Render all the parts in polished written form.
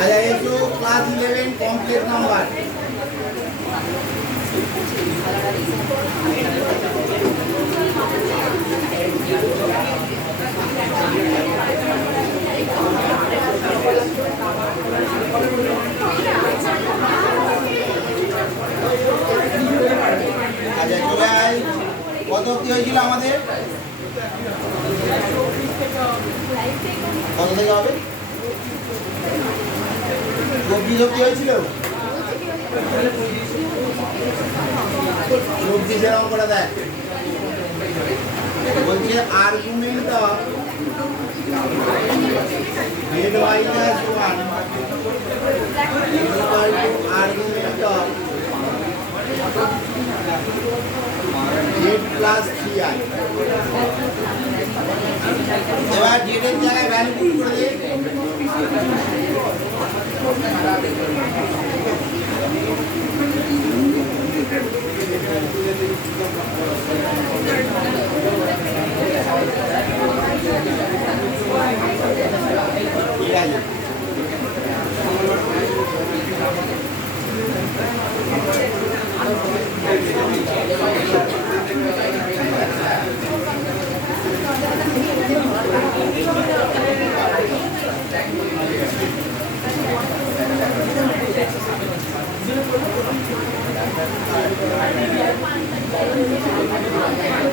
আচ্ছা একটু class 11 complete number আচ্ছা চলে আয় কত কি হয়েছিল আমাদের কত থেকে হবে 24 কি হয়েছিল 24 এর অঙ্কটা দেখ বলছে argument of z minus 1 equal to argument of z plus 3i এবার z এর জায়গায় ভ্যালু পুট করে দে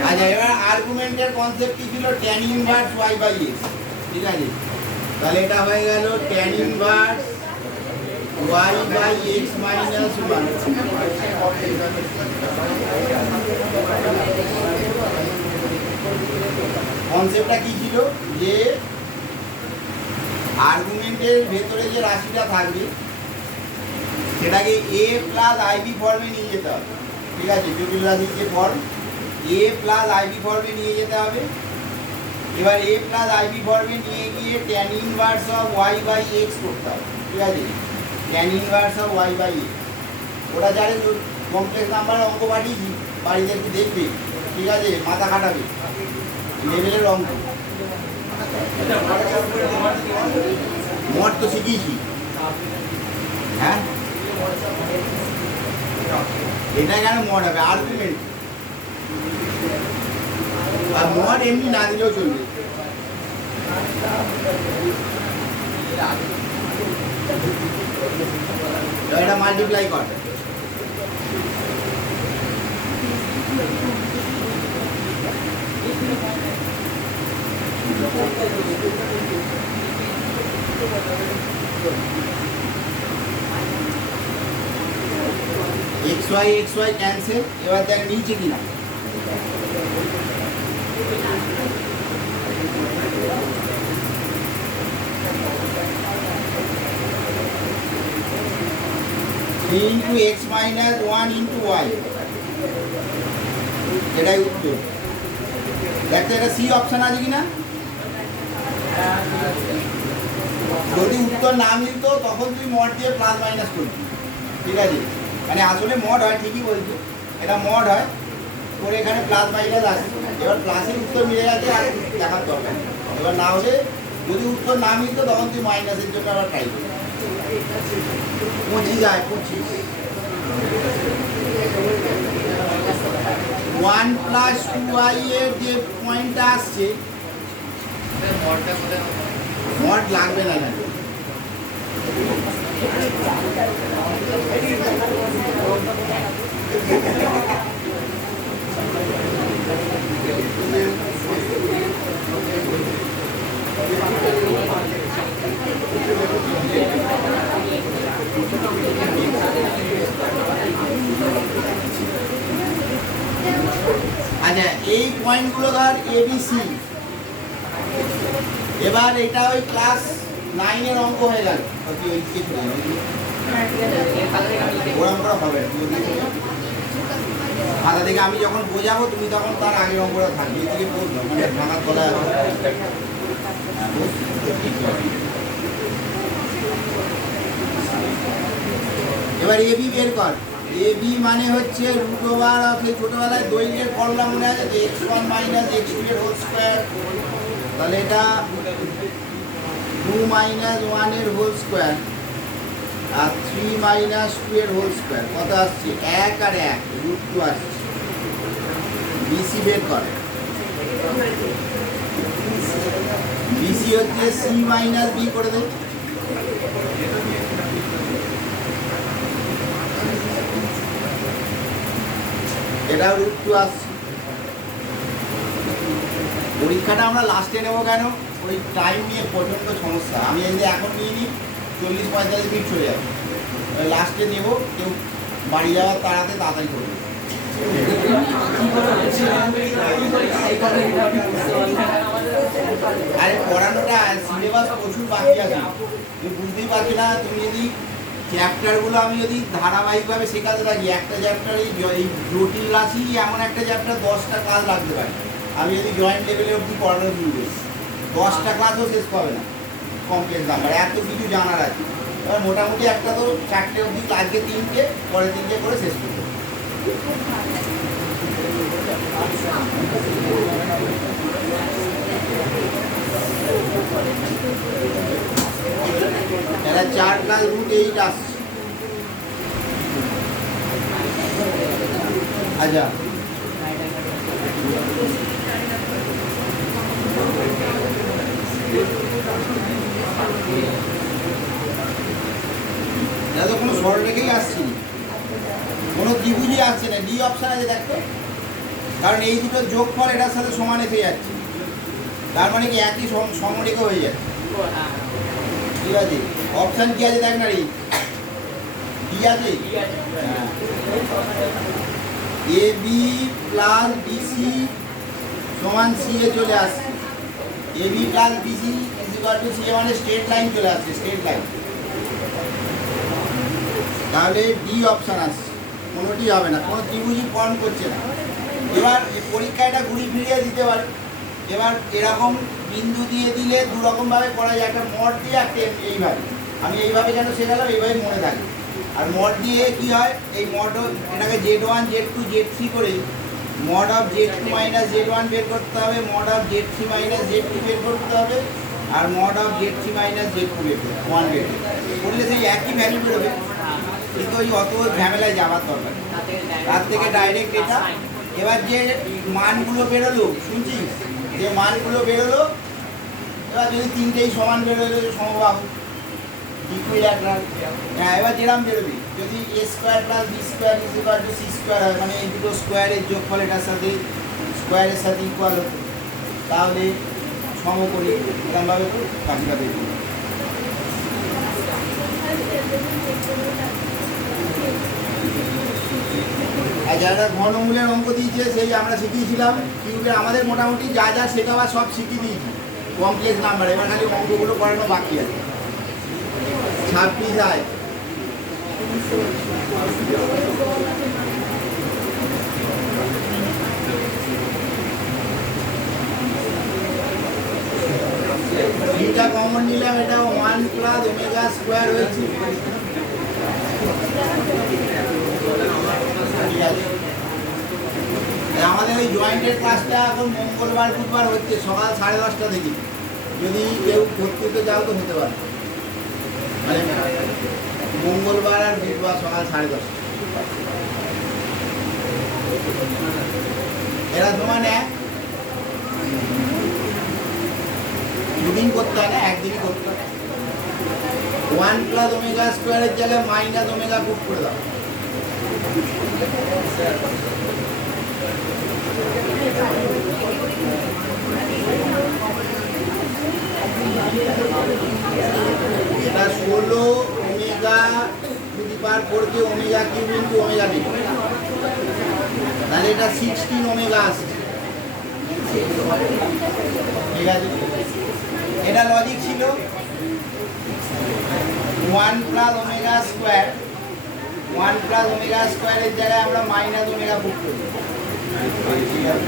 আচ্ছা এবার আর্গুমেন্টের কনসেপ্ট কি ছিল tan inverse y by x ঠিক আছে তাহলে এটা হয়ে গেল tan inverse y by x minus 1 কনসেপ্টটা কি ছিল যে আর্গুমেন্টের ভেতরে যে রাশিটা থাকবে সেটাকে a প্লাস আইবি ফর্মে নিয়ে যেতে হবে ঠিক আছে জটিল রাশির যে ফর্ম a প্লাস আইবি ফর্মে নিয়ে যেতে হবে এবার a প্লাস আইবি ফর্মে নিয়ে গিয়ে tan inverse of y by x করতে হবে ঠিক আছে tan inverse of y by x ওটা যারে কমপ্লেক্স নাম্বার অঙ্ক পাঠিয়েছি বাড়িতে একটু দেখবে ঠিক আছে মাথা খাটাবে লেভেলের অঙ্ক মড তো শিখিয়েছি হ্যাঁ এটা কেন মড হবে আর্গুমেন্ট আর মড এমনি না দিলেও চলবে এটা মাল্টিপ্লাই কর x y ক্যান্সেল এবার দেখ নিচে কিনা into x minus 1 into y এটাই উত্তর দেখতে এটা সি অপশন আছে কিনা যদি উত্তর না মিলতো তখন তুই মড দিয়ে প্লাস মাইনাস করবি ঠিক আছে মানে আসলে মড হয় ঠিকই বলছি এটা মড হয় তোর এখানে প্লাস মাইনাস আসে এবার প্লাসের উত্তর মিলে গেছে আর দেখার দরকার এবার না হলে যদি উত্তর না মিলতো তখন তুই মাইনাসের জন্য আবার ট্রাই করবি 25 যায় 25 1 প্লাস 2i এর যে পয়েন্টটা আসছে মড লাগবে না না আচ্ছা এই পয়েন্টগুলো ধর এবিসি এবার এটা ওই ক্লাস 9 এর অঙ্ক হয়ে গেল খাতা থেকে আমি যখন বোঝাবো তুমি তখন তার আগের অঙ্কটা থাকবে এদিকে বলবো মানে ভাঙার তলায় এবার এবি বের কর এ বি মানে হচ্ছে রুট ওভার অফ, ছোটোবেলায় দৈর্ঘ্যের ফর্মুলা মনে আছে যে x1 মাইনাস x2 এর হোল স্কোয়ার, তাহলে এটা 2 মাইনাস 1 এর হোল স্কোয়ার আর 3 মাইনাস 2 এর হোল স্কোয়ার কত আসছে 1 আর 1 রুট 2 আসছে। বিসি বের করে, বিসি হচ্ছে সি মাইনাস বি করে দেয়, এটা রুট 2 আসছে। পরীক্ষাটা আমরা লাস্টে নেবো কেন, ওই টাইম নিয়ে প্রচণ্ড সমস্যা। আমি যদি এখন নিয়ে নিই 40-45 মিনিট চলে যাবে, লাস্টে নেবো, কেউ বাড়ি যাওয়ার তাড়াতে তাড়াতাড়ি করবে। আরে পড়ানোটা সিলেবাস প্রচুর বাকি আছে, তুমি বুঝতেই পারছি না। তুমি যদি চ্যাপ্টারগুলো আমি যদি ধারাবাহিকভাবে শেখাতে থাকি, একটা চ্যাপ্টার এই জটিল রাশি এমন একটা চ্যাপ্টার 10টা ক্লাস লাগতে পারে। আমি যদি জয়েন্ট লেভেলে অবধি পড়ানো শুরু করি 10টা ক্লাসও শেষ পাবে না, কমপ্লেক্স নাম্বার এত কিছু জানার আছে। এবার মোটামুটি একটা তো 4টে অবধি, আজকে 3টে, পরে 3টে করে শেষ করবো। এটা 4 প্লাস রুট 8 আসছে। আচ্ছা এটা তো কোনো সরলরেখাই আসছে না, কোনো ত্রিভুজই আসছে না। ডি অপশান আছে দেখো, কারণ এই দুটো যোগফল এটার সাথে সমান এসে যাচ্ছে, তার মানে কি একই সমরেখা হয়ে যাচ্ছে। ঠিক আছে, অপশান কি আছে দেখ না রে, ডি আছে, এ বি প্লাস বিসি সমান সি এ চলে আসছে। A B plus BC is equal to C A, মানে স্ট্রেট লাইন চলে আসছে, স্ট্রেট লাইন। তাহলে ডি অপশান আসছে, কোনোটি হবে না, কোনো ত্রিভুজই ফর্ম করছে না। এবার পরীক্ষা এটা ঘুরিয়ে ফিরিয়ে দিতে পারে। এবার এরকম বিন্দু দিয়ে দিলে দুরকমভাবে করা যায়, একটা মড দিয়ে একটা এইভাবে। আমি এইভাবে যেন শেখালাম, এইভাবে মনে থাকে। আর মড দিয়ে কী হয়, এই মড এটাকে Z1 Z2 Z3 করে mod of Z2 minus Z1 বের করতে হবে, mod of Z3 minus Z2 বের করতে হবে, আর mod of Z3 minus Z2 বের করতে হবে, 1 বের করলে সেই একই ভ্যালু বেরোবে। কিন্তু ওই অত ঝামেলায় যাওয়ার দরকার, তার থেকে ডাইরেক্ট এটা। এবার যে মানগুলো বেরোলো, শুনছিস, যে মানগুলো বেরোলো, এবার যদি 3টেই সমান বেরোলো, সমবাহু ইকুইল্যাটারাল, হ্যাঁ, এবার যেরকম বেরোবে, যদি A square plus B square is equal to C square হয়, মানে এই দুটো স্কোয়ারের যোগফল এটার সাথে স্কোয়ারের সাথে ইকুয়াল হতো, তাহলে সমকরি এরকমভাবে তো কাজটা বেরোবে। আর যারা ঘনমূলের অঙ্ক দিয়েছে সেই আমরা শিখিয়েছিলাম কিউবের, আমাদের মোটামুটি যা যা শেখাবা সব শিখিয়ে দিয়েছি, কমপ্লেক্স নাম্বার। এবার খালি অঙ্কগুলো করানো বাকি আছে। 26 আয়, এটা কমন নিলাম, এটা 1 প্লাস ওমেগা স্কোয়ার হয়েছে। আমাদের ওই জয়েন্টের ক্লাসটা এখন মঙ্গলবার বুধবার হচ্ছে সকাল 10:30 থেকে। যদি কেউ ভর্তিতে যাও তো হতে পারে, মানে মঙ্গলবার আর বুধবার সকাল 10:30। এরা সমান 1, দুদিন করতে হয় না, একদিনই করতে হয়। 1 প্লাস ওমেগা স্কোয়ারের জায়গায় মাইনাস ওমেগা পুট করে দাও। এটা 16 ওমেগা টু দি পাওয়ার 4 কে omega cube into omega T, তাহলে এটা 16 ওমেগা আসছে। ঠিক আছে, এটা লজিক ছিল। 1 plus omega square, 1 plus omega স্কোয়ারের জায়গায় আমরা মাইনাস ওমেগা পুট করি। ঠিক আছে,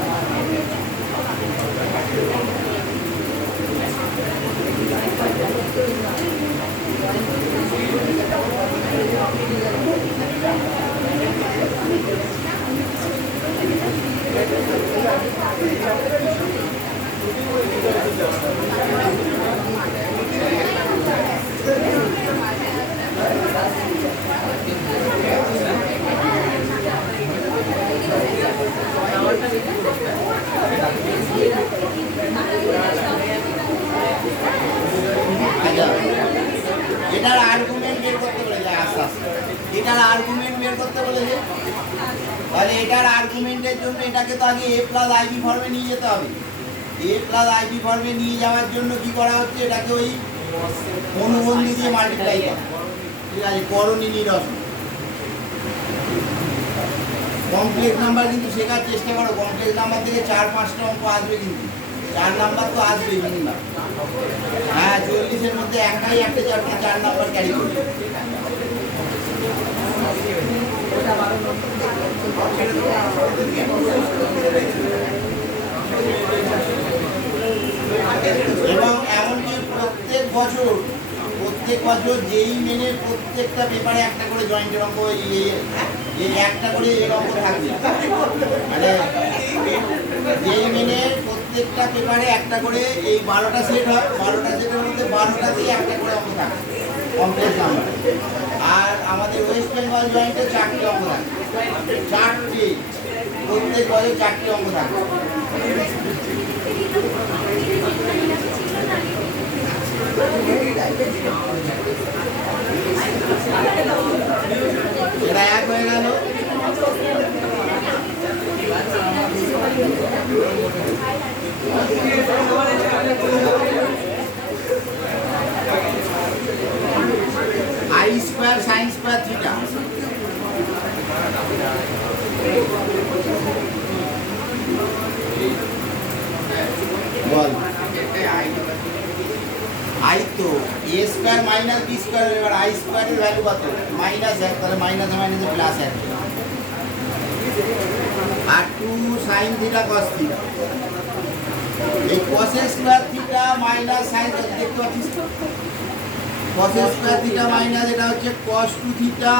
এটার আর্গুমেন্ট বের করতে বলেছে, আস্তে আস্তে এটার আর্গুমেন্ট বের করতে বলেছে। তাহলে এটার আর্গুমেন্টের জন্য এটাকে তো আগে এ প্লাস আইবি ফর্মে নিয়ে যেতে হবে। এ প্লাস আইবি ফর্মে নিয়ে যাওয়ার জন্য কি করা হচ্ছে, এটাকে ওই অনুবন্ধী দিয়ে মাল্টিপ্লাই করা, ঠিক আছে, করণী নিরসন। কমপ্লেক্স নাম্বার কিন্তু শেখার চেষ্টা করো, কমপ্লেক্স নাম্বার থেকে 4-5টা অঙ্ক আসবে, কিন্তু 4 নাম্বার তো আসবে মিনিমাম। হ্যাঁ, 40-এর মধ্যে একটা চ্যাপ্টার 4 নাম্বার ক্যারি করবে। এবং এমনকি প্রত্যেক বছর যেই মেনে প্রত্যেকটা পেপারে একটা করে জয়েন্টের অঙ্ক, এই একটা করে এর অঙ্ক থাকবে। মানে যেই মেনে প্রত্যেকটা পেপারে একটা করে, এই 12টা সেট হয়, 12টা সেটের মধ্যে 12টাতেই একটা করে অঙ্ক থাকে কমপ্লেক্স নাম্বার। আর আমাদের ওয়েস্ট বেঙ্গল জয়েন্টে 4টে অঙ্ক থাকে, 4টে, প্রত্যেক বছর 4টে অঙ্ক থাকে। এটা এক হয়ে গেল। I square sine square theta, ball I তো এ স্কোয়ার মাইনাস বি স্কোয়ার, এবার আই স্কোয়ারের ভ্যালু কত, -1, তাহলে মাইনাসে মাইনাসে +1, আর 2 সাইন থিটা কস থিটা। এই cos square theta minus sine, দেখতে পাচ্ছিস তো, কস স্কোয়ার থিটা মাইনাস, এটা হচ্ছে কস 2 theta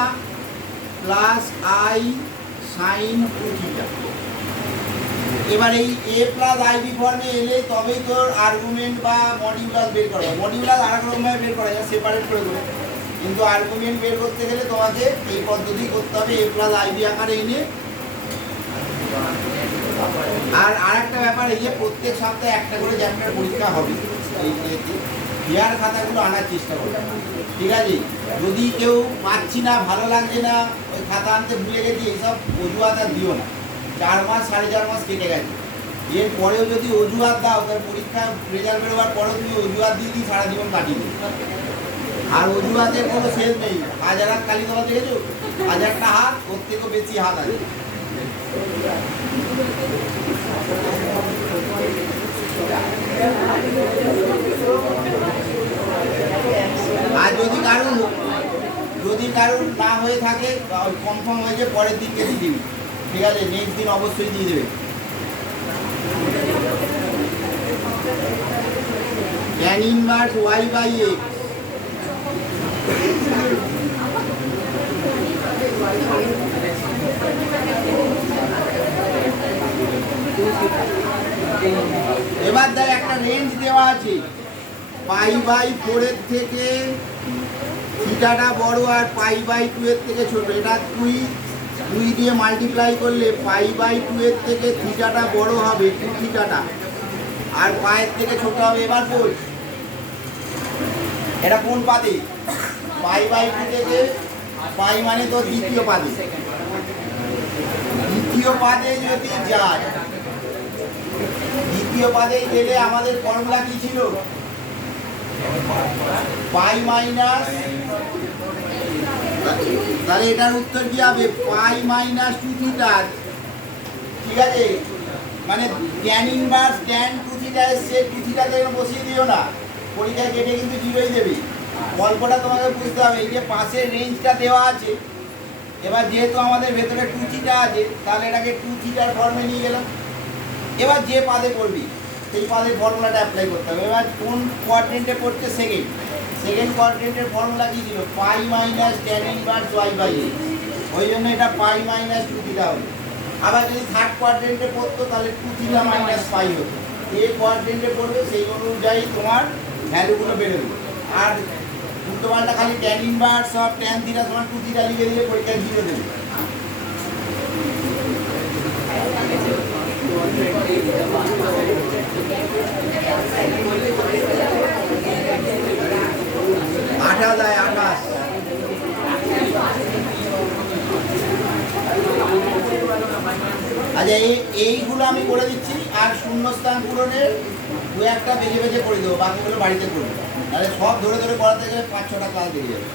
plus I sign 2 theta. এবার এই এ প্লাস আইবি ফর্মে এলে তবেই তোর আর্গুমেন্ট বা মডিউলাস বের করা যায়। মডিউলাস আর এক রকমভাবে বের করা যায়, সেপারেট করে দেবে, কিন্তু আর্গুমেন্ট বের করতে গেলে তোমাকে এই পদ্ধতি করতে হবে, এ প্লাস আইবি আকারে এনে। আর আরেকটা ব্যাপার, এই যে প্রত্যেক সপ্তাহে একটা করে চ্যাপ্টার পরীক্ষা হবে, এই ইয়ার খাতাগুলো আনার চেষ্টা করবে, ঠিক আছে। যদি কেউ পাচ্ছি না, ভালো লাগছে না, ওই খাতা আনতে ভুলে গেছি, এইসব অজুহাত আর দিও না। 4 মাস 4.5 মাস কেটে গেছে, এরপরেও যদি অজুহাত দাও, তার পরীক্ষা রেজাল্ট বেরোবার পরেও তুমি অজুহাত দিয়ে সারা জীবন কাটিয়ে দেবে। আর অজুহাতের কোনো শেষ নেই। 1000 হাত কালীতলা দেখেছো, 1000টা হাত, ওর থেকেও বেশি হাত আছে। আর যদি কারুর না হয়ে থাকে, কনফার্ম হয়েছে, পরের দিনকে দিয়ে দিবি, ঠিক আছে, নেক্সট দিন অবশ্যই দিয়ে দেবে। tan inverse y by x, এবার দেখ একটা রেঞ্জ দেওয়া আছে, π/4 এর থেকে থিটাটা বড় আর π/2 এর থেকে ছোট। এটা 2 দিয়ে মাল্টিপ্লাই করলে π/2 এর থেকে থিটাটা বড় হবে, 2 থিটাটা, আর পায়ের থেকে ছোট হবে। এবার বল এটা কোন পাদে, π/2 থেকে, π মানে তো দ্বিতীয় পাদে, দ্বিতীয় পাদে যদি যায়, দ্বিতীয় পাদে গেলে আমাদের ফর্মুলা কি ছিল, π মাইনাস, তাহলে এটার উত্তর কি হবে, π-2 থিটা, ঠিক আছে। মানে tan ইনভার্স tan 2 থিটা এসছে, 2 থিটাতে বসিয়ে দিও না, পরীক্ষায় কেটে কিন্তু 0ই দেবে। গল্পটা তোমাকে বুঝতে হবে, এই যে পাশের রেঞ্জটা দেওয়া আছে, এবার যেহেতু আমাদের ভেতরে 2 থিটা আছে, তাহলে এটাকে 2 থিটার ফর্মে নিয়ে গেলাম। এবার যে পাদে পড়বি সেই পাদের ফর্মুলাটা অ্যাপ্লাই করতে হবে। এবার কোন কোয়াড্রেন্টে পড়ছে, সেকেন্ড কোয়াড্রেন্টের ফর্মুলা কী ছিল, π - tan ইনভার্স y/x, ওই জন্য এটা π - 2 থিটা হবে। আবার যদি থার্ড কোয়াড্রেন্টে পড়তো তাহলে 2 থিটা মাইনাস পাই হতো। এ কোয়াড্রেন্টে পড়বে সেই অনুযায়ী তোমার ভ্যালুগুলো বেরোবে। আর উল্টোপাল্টা খালি tan inverse of tan theta সমান 2 থিটা লিখে দিলে পরীক্ষায় 0 দেবে। আঠাশ আয় 28। আচ্ছা এইগুলো আমি করে দিচ্ছি, আর শূন্যস্থান পূরণের দু একটা বেজে বেজে করে দেবো, বাকিগুলো বাড়িতে করবো। তাহলে সব ধরে ধরে করাতে গেলে 5-6টা ক্লাস বেরিয়ে যাবে।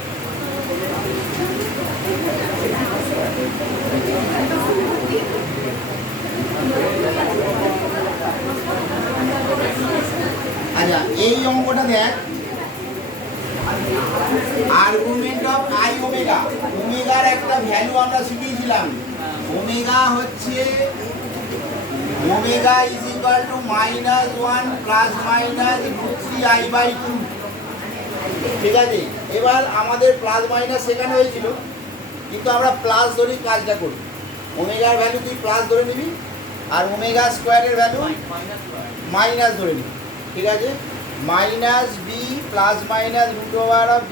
আচ্ছা এই অঙ্কটা দেখ, আর্গুমেন্ট অফ আই ওমেগা। ওমেগার একটা ভ্যালু আমরা শিখিয়েছিলাম, ওমেগা হচ্ছে omega is equal to -1 plus minus √3i/2। ঠিক আছে, এবার আমাদের প্লাস মাইনাস শেখানো হয়েছিল, কিন্তু আমরা প্লাস ধরেই কাজটা করি। ওমেগার ভ্যালু তুই প্লাস ধরে নিবি, আর ওমেগা স্কোয়ারের ভ্যালু মাইনাস ধরে নিবি। ঠিক আছে, minus B plus minus √(b²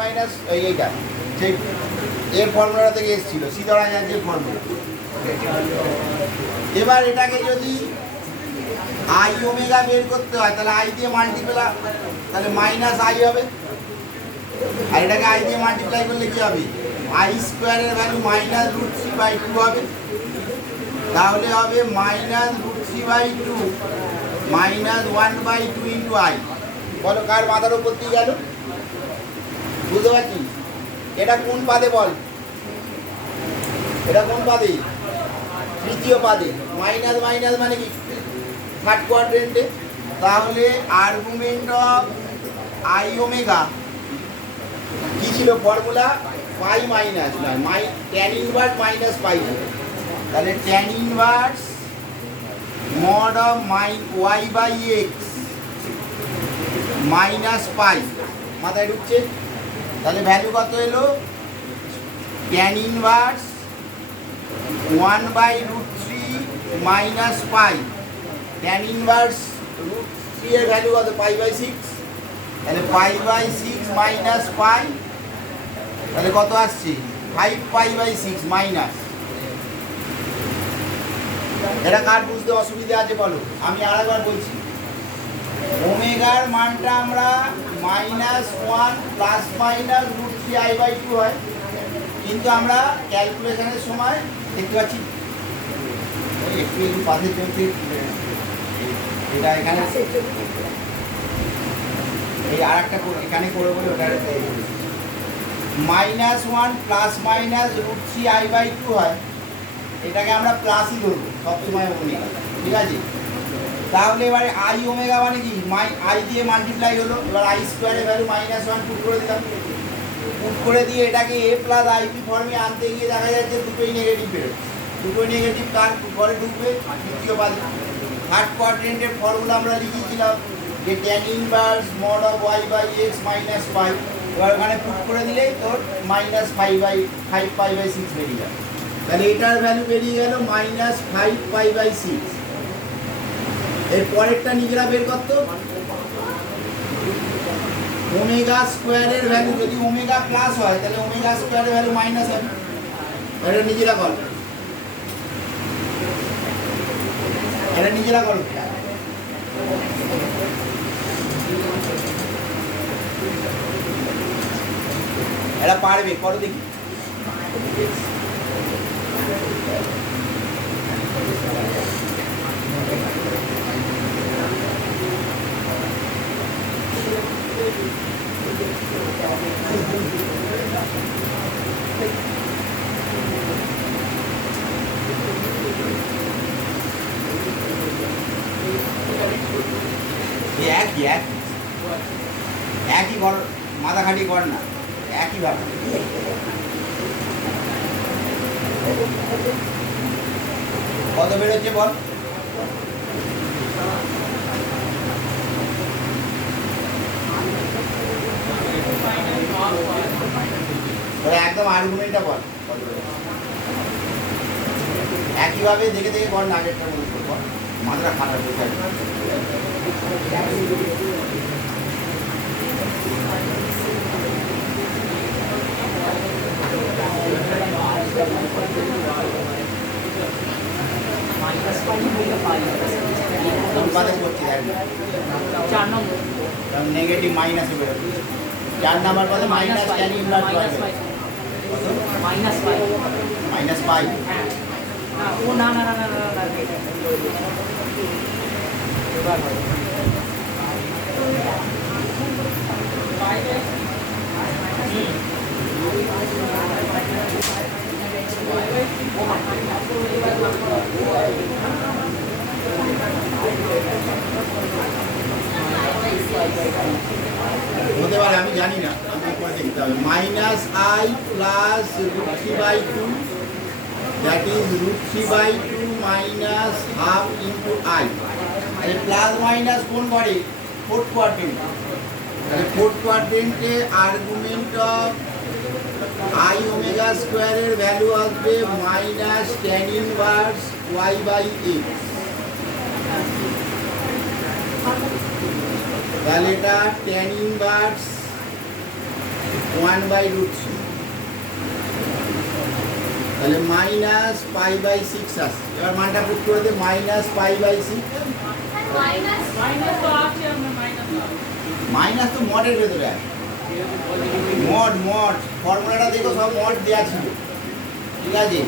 minus এইটা ঠিক এর ফর্মুলা থেকে এসেছিল, সিদ্ধারাচার্যের ফর্মুলা। এবার এটাকে যদি আই ওমেগা বের করতে হয় তাহলে আই দিয়ে মাল্টিপ্লাই, তাহলে মাইনাস আই হবে। আর এটাকে আই দিয়ে মাল্টিপ্লাই করলে কি হবে, i² ভ্যালু -√3/2 হবে। তাহলে হবে -√3/2 -1/2 ইন্টু আই। বলো কার মাথার উপর দিয়ে গেল? বুঝতে পারছিস? এটা কোন পাদে বল? এটা কোন পাদে? তৃতীয় পাদে। মাইনাস মাইনাস মানে কি থার্ড কোয়াড্রেন্টে। তাহলে আর্গুমেন্ট অফ আই ওমেগা কি ছিল ফর্মুলা? পাই মাইনাস নয়, ট্যান ইনভার্স মাইনাস পাই। তাহলে tan inverse mod of y/x minus পাই, মাথায় ঢুকছে? তাহলে ভ্যালু কত এলো? ট্যান ইনভার্স 1/√3 মাইনাস পাই। ট্যান ইনভার্স √3 এর ভ্যালু কত? π/6। তাহলে π/6 মাইনাস পাই, তাহলে কত আসছে? 5π/6 মাইনাস। এটা কার বুঝতে অসুবিধা আছে বলো? আমি আরেকবার বলছি, ওমেগার মানটা আমরা -1 প্লাস মাইনাস √3i/2 হয়, কিন্তু আমরা ক্যালকুলেশনের সময় দেখতে পাচ্ছি একটু পাশে চলছে, এটা এখানে এই আর একটা এখানে করে বলে ওটা -1 প্লাস মাইনাস √3i/2 হয়, এটাকে আমরা প্লাসই ধরবো সবসময় ওমেগা। ঠিক আছে, তাহলে এবারে আই ওমেগা মানে কি? আই দিয়ে মাল্টিপ্লাই হলো। এবার i² এর ভ্যালু -1 পুট করে দিলাম। পুট করে দিয়ে এটাকে a প্লাস আইবি ফর্মে আনতে গিয়ে দেখা যাচ্ছে দুটোই নেগেটিভ বেরোচ্ছে। দুটোই নেগেটিভ কার ঘরে ঢুকবে? তৃতীয় পাদে। থার্ড কোয়াড্রেন্টের ফর্মুলা আমরা লিখেছিলাম যে tan inverse mod of y/x minus পাই। এবার ওখানে পুট করে দিলেই তোর -5π/6 বেরিয়ে যাবে। তাহলে এটার ভ্যালু বেরিয়ে গেল -5π/6। এর পরেরটা নিজেরা বের করতো, ওমেগা স্কোয়ারের ভ্যালু যদি ওমেগা প্লাস হয় তাহলে ওমেগা স্কোয়ারের ভ্যালু মাইনাস হবে। এটা নিজেরা করো, এটা নিজেরা করো। এটা পারবে, করো দেখি। একই ঘর মাথা খাটি কর না, একই ভাবে। কত বেরোচ্ছে বল? একদম আর্গুমেন্টটা বল। একই এইভাবে দেখে দেখে কর নাগেরটার মধ্যে কর মাথাটা খাটার বিষয় অনুপাতে করছি নেগেটিভ মাইনাসে বেরোবে 4 নাম্বার পদে minus can invert minus pi ও না না না না না হতে পারে আমি জানি না আমি করে দেখতে হবে minus I plus √3/2 that is √3/2 minus half into I তাহলে প্লাস মাইনাস কোন করে ফোর্থ কোয়াড্রেন্ট তাহলে ফোর্থ কোয়াড্রেন্টে আর্গুমেন্ট অফ আই ওমেগা স্কোয়ারের ভ্যালু আসবে মাইনাস ট্যান ইনভার্স y/x তাহলে এটা ট্যান ইনভার্স 1/√3 তাহলে মাইনাস π/6 আসছে এবার মানটা পুট করে দে মাইনাস π/6 মাইনাস তো মডের ভেতরে আছে মড ফর্মুলাটা দেখো সব মড দেওয়া ছিল ঠিক আছে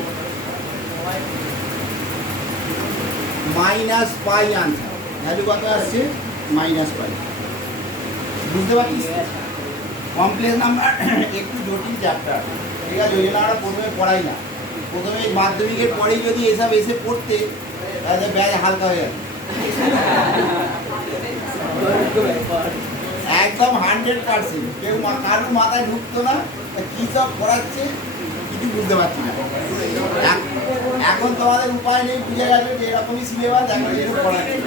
মাইনাস পাই আনসার ভ্যালু কত আসছে মাইনাস পাই বুঝতে পারছিস কমপ্লেক্স নাম্বার একটু জটিল চ্যাপ্টার ঠিক আছে ওই জন্য আমরা প্রথমে পড়াই না প্রথমে মাধ্যমিকের পরেই যদি এসব এসে পড়তে তাহলে ব্যাগ হালকা হয়ে যাবে একদম 100% কেউ কারোর মাথায় ঢুকতো না কী সব পড়াচ্ছে কিছু বুঝতে পারছি না এখন তোমাদের উপায় নেই বুঝে গেছে যে এরকমই সিলেবাস এখন এরকম পড়াচ্ছে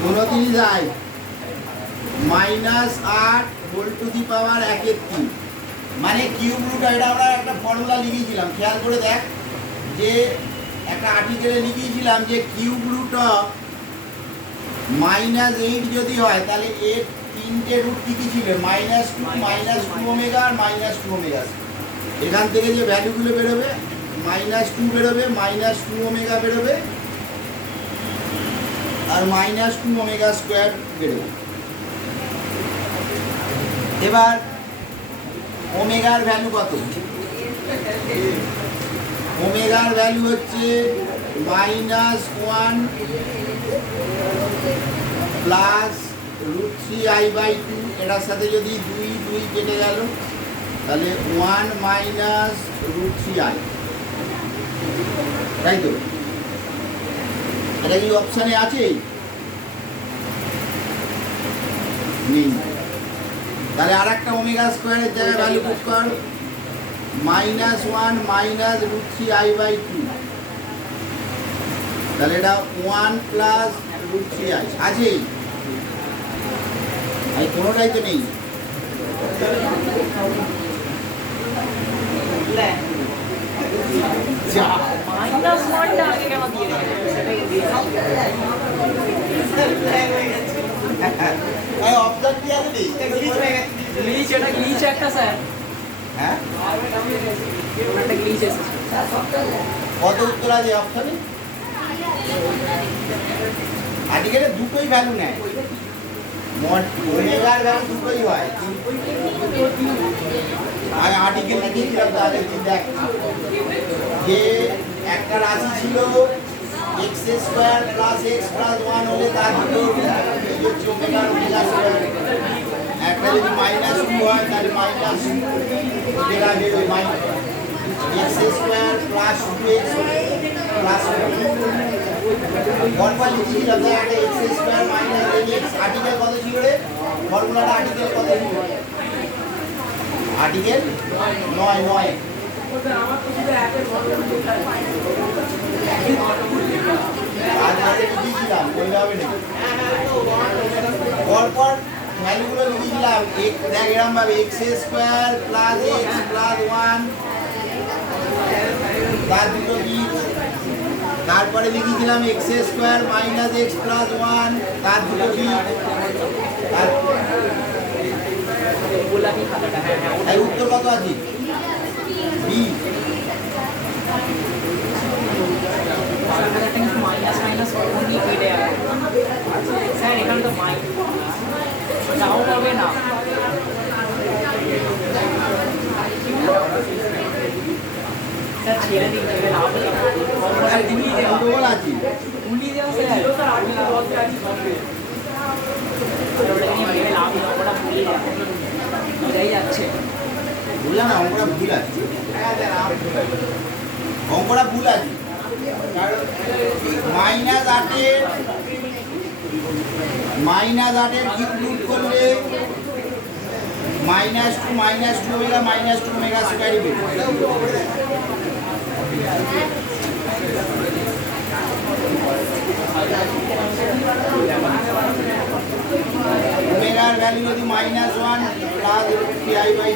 কোনদিনই যায় -8 হোল টু দি পাওয়ার 1/3 মানে কিউব রুট এটা আমরা একটা ফর্মুলা লিখেছিলাম খেয়াল করে দেখ যে একটা আর্টিকেলে লিখেছিলাম যে কিউব রুট অফ -8 যদি হয় তাহলে এর তিনটে রুট কী কী ছিল -2 ওমেগা আর -2 ওমেগা এখান থেকে যে ভ্যালুগুলো বেরোবে -2 বেরোবে -2 ওমেগা বেরোবে আর -2 ওমেগা স্কোয়ার বেরোবে এবার ওমেগার ভ্যালু কত ওমেগার ভ্যালু হচ্ছে -1 প্লাস √3i/2 এটার সাথে যদি 2 কেটে গেল তাহলে 1 মাইনাস √3i তাই তো এটা কি অপশানে আছে নেই তাহলে আর একটা ওমেগা স্কোয়ারের জায়গায় ভ্যালু পুট কর -1 মাইনাস √3i/2 তাহলে এটা 1 প্লাস √3i আছেই এই কোনোটাই তো নেই কত উত্তর আছে অপশানে আর্টিকেলে দুটোই ভ্যালু নেয় ওমেগার ভ্যালু দুটোই হয় আমি আর্টিকেল লিখেছিলাম তাহলে দেখ যে একটা রাশি ছিল x² প্লাস x প্লাস 1 হলে তার দুটো ওমেগার ওমেগা স্কয়ার একটা যদি -2 হয় তাহলে যেটা বেরোয় x² প্লাস 2x প্লাস 1 লিখেছিলাম তাই একটা x² মাইনাস x আর্টিকেল কত ছিল রে ফর্মুলাটা আর্টিকেল কত ছিল আর্টিকেল 9 পরপর ভ্যালুগুলো লিখেছিলাম দেখ এরকম ভাবে x square plus x plus one তার দুটো বীজ, তারপরে লিখেছিলাম x square minus x plus one তার দুটো বীজ, তাই উত্তর কত আছে বি। মাইনাস মাইনাস কোনই কেটে যাবে স্যার, এখানে তো যাও হবে না। স্যার ছেড়ে দিন, ছেড়ে লাভ নেই। উলিয়ে দেওয়া আছে উলিয়ে দেওয়া স্যার, ওটা নিয়ে ভেবে লাভ নেই, ওটা ভুলিয়ে দেওয়া এটাই যাচ্ছে। বুঝলাম না, অঙ্কটা ভুল আছে, অঙ্কটা ভুল আছে। -8 কিউব রুট করলে -2 ওমেগা -2 ওমেগা স্কয়ার হবে। ওমেগার ভ্যালু যদি -1 প্লাস pi/2 হয়।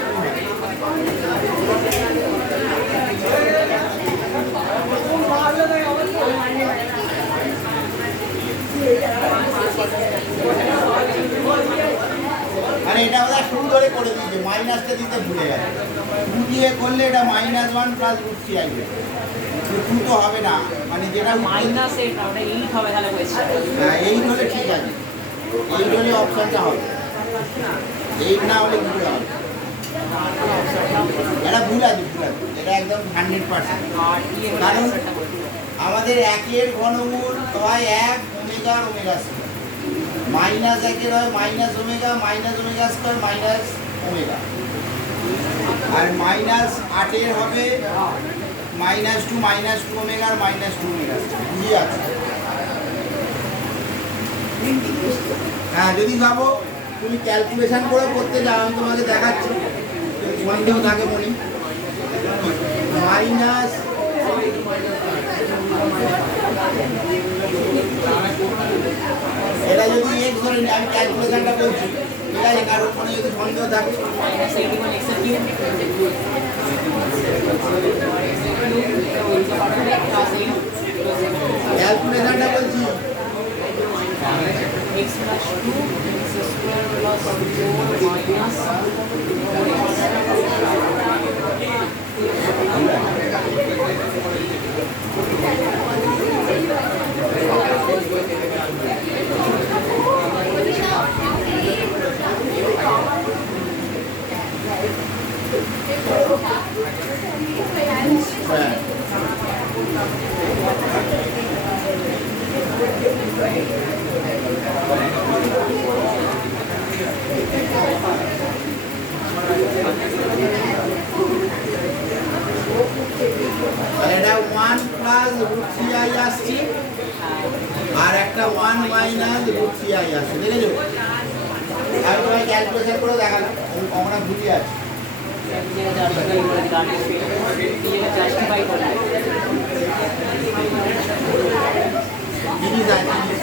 মানে এটা ওরা শুরু ধরে করে দিয়েছে, মাইনাসটা দিতে ভুলে গেছে। 2 দিয়ে করলে এটা -1 প্লাস √3 আসবে, 2 তো হবে না, মানে যেটা মাইনাস 8 না, ওটা 8 হবে তাহলে কোয়েশ্চেন। হ্যাঁ 8 হলে ঠিক আছে, 8 হলে অপশনটা হবে, 8 না হলে কি করে হবে? এটা ভুল আছে, এটা একদম 100%। কারণ আমাদের 1 এর ঘনমূল হয় 1 ওমেগা আর ওমেগা স্কয়ার, -1 এর হয় minus omega square minus omega, আর -8 এর হবে -2 ওমেগা আর -2 ওমেগা। বুঝি আছে? হ্যাঁ যদি ভাবো তুমি ক্যালকুলেশন করে করতে যাও, আমি তোমাকে দেখাচ্ছি, সন্দেহ থাকে মনে মাইনাস এটা যদি এক্স ধরে নিই, আমি ক্যালকুলেশনটা বলছি, ঠিক আছে? কারোর কোনো যদি সন্দেহ থাকে ক্যালকুলেশনটা বলছি, x plus 2 x square plus 4 minus এটা 1 প্লাস √3i আসছে আর একটা 1 মাইনাস √3i আসছে, দেখেছো? আর তোমার ক্যালকুলেশন করে দেখালাম, আমরা ভুলে আছি। জাস্টিফাই করে জিনিস আছে, জিনিস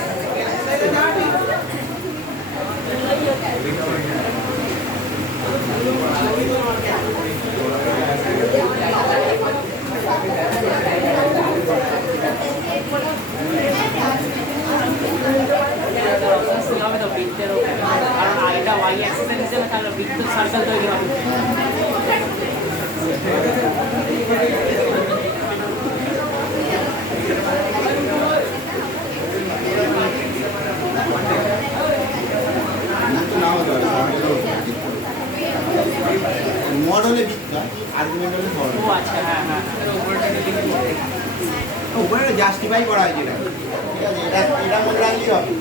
হবে তো বৃত্তের উপর, কারণ এটা y অ্যাক্সিসের হিসেবে তাহলে বৃত্তের সার্কেল তৈরি হবে। মড হলে বৃত্ত, আর্গুমেন্ট হলে সরল। ও আচ্ছা, হ্যাঁ হ্যাঁ উপরে জাস্টিফাই করা হয়েছে, ঠিক আছে? এটা মনে রাখলেই হবে,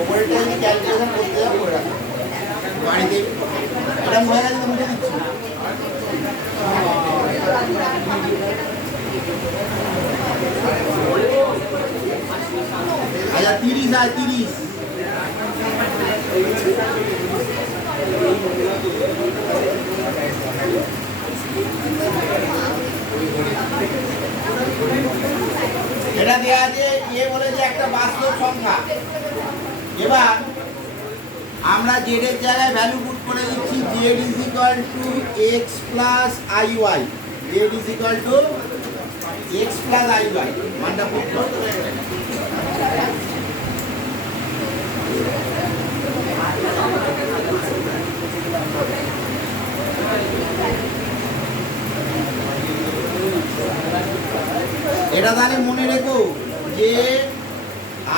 ওপরেরটা যদি ক্যালকুলেশন করতে যাবো করে রাখো বাড়িতে, এটা হয়ে গেছে তো মুখে দিচ্ছি। আচ্ছা 30 আর 30 এটা দেওয়া আছে, এ বলে যে একটা বাস্তব সংখ্যা। এবার আমরা আমরা জেড এর জায়গায় ভ্যালু পুট করে দিচ্ছি Z is equal to X plus I Y. Z is equal to X plus I Y মানটা পুট করো। এটা তাহলে মনে রেখো যে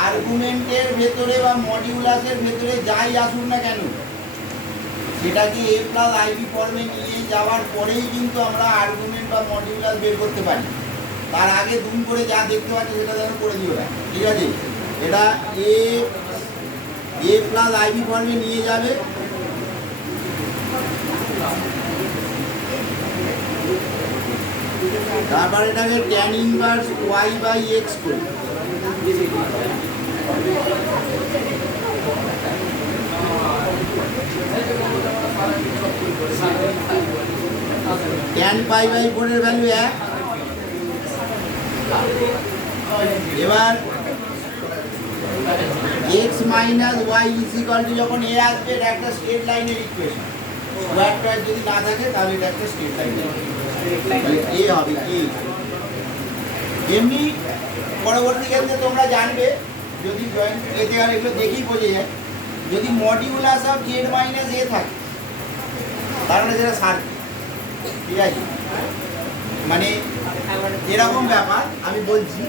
আর্গুমেন্টের ভেতরে বা মডিউলাসের ভেতরে যাই আসুক না কেন সেটাকে এ প্লাস আইবি ফর্মে নিয়ে যাওয়ার পরেই কিন্তু আমরা আর্গুমেন্ট বা মডিউলাস বের করতে পারি। তার আগে দুম করে যা দেখতে পাচ্ছি সেটা যেন করে দিও না, ঠিক আছে? এটা এ প্লাস আইবি ফর্মে নিয়ে যাবে। তারপর এটাকে tan inverse Y by X করি। ট্যান পাই বাই 4 এর ভ্যালু 1। এবার x minus Y is equal to যখন এ আসবে এটা একটা স্ট্রেট লাইনের ইকুয়েশন। স্কয়ার টয়ার যদি না থাকে তাহলে এটা একটা স্ট্রেট লাইন, এ হবে এ। এমনি পরবর্তী ক্ষেত্রে তোমরা জানবে যদি জয়েন্ট এতে আর এগুলো দেখেই বোঝা যায়, যদি মডিউলাস অফ জেড মাইনাস এ থাকে তার মানে সেটা সার্কেল, ঠিক আছে? মানে এরকম ব্যাপার আমি বলছি,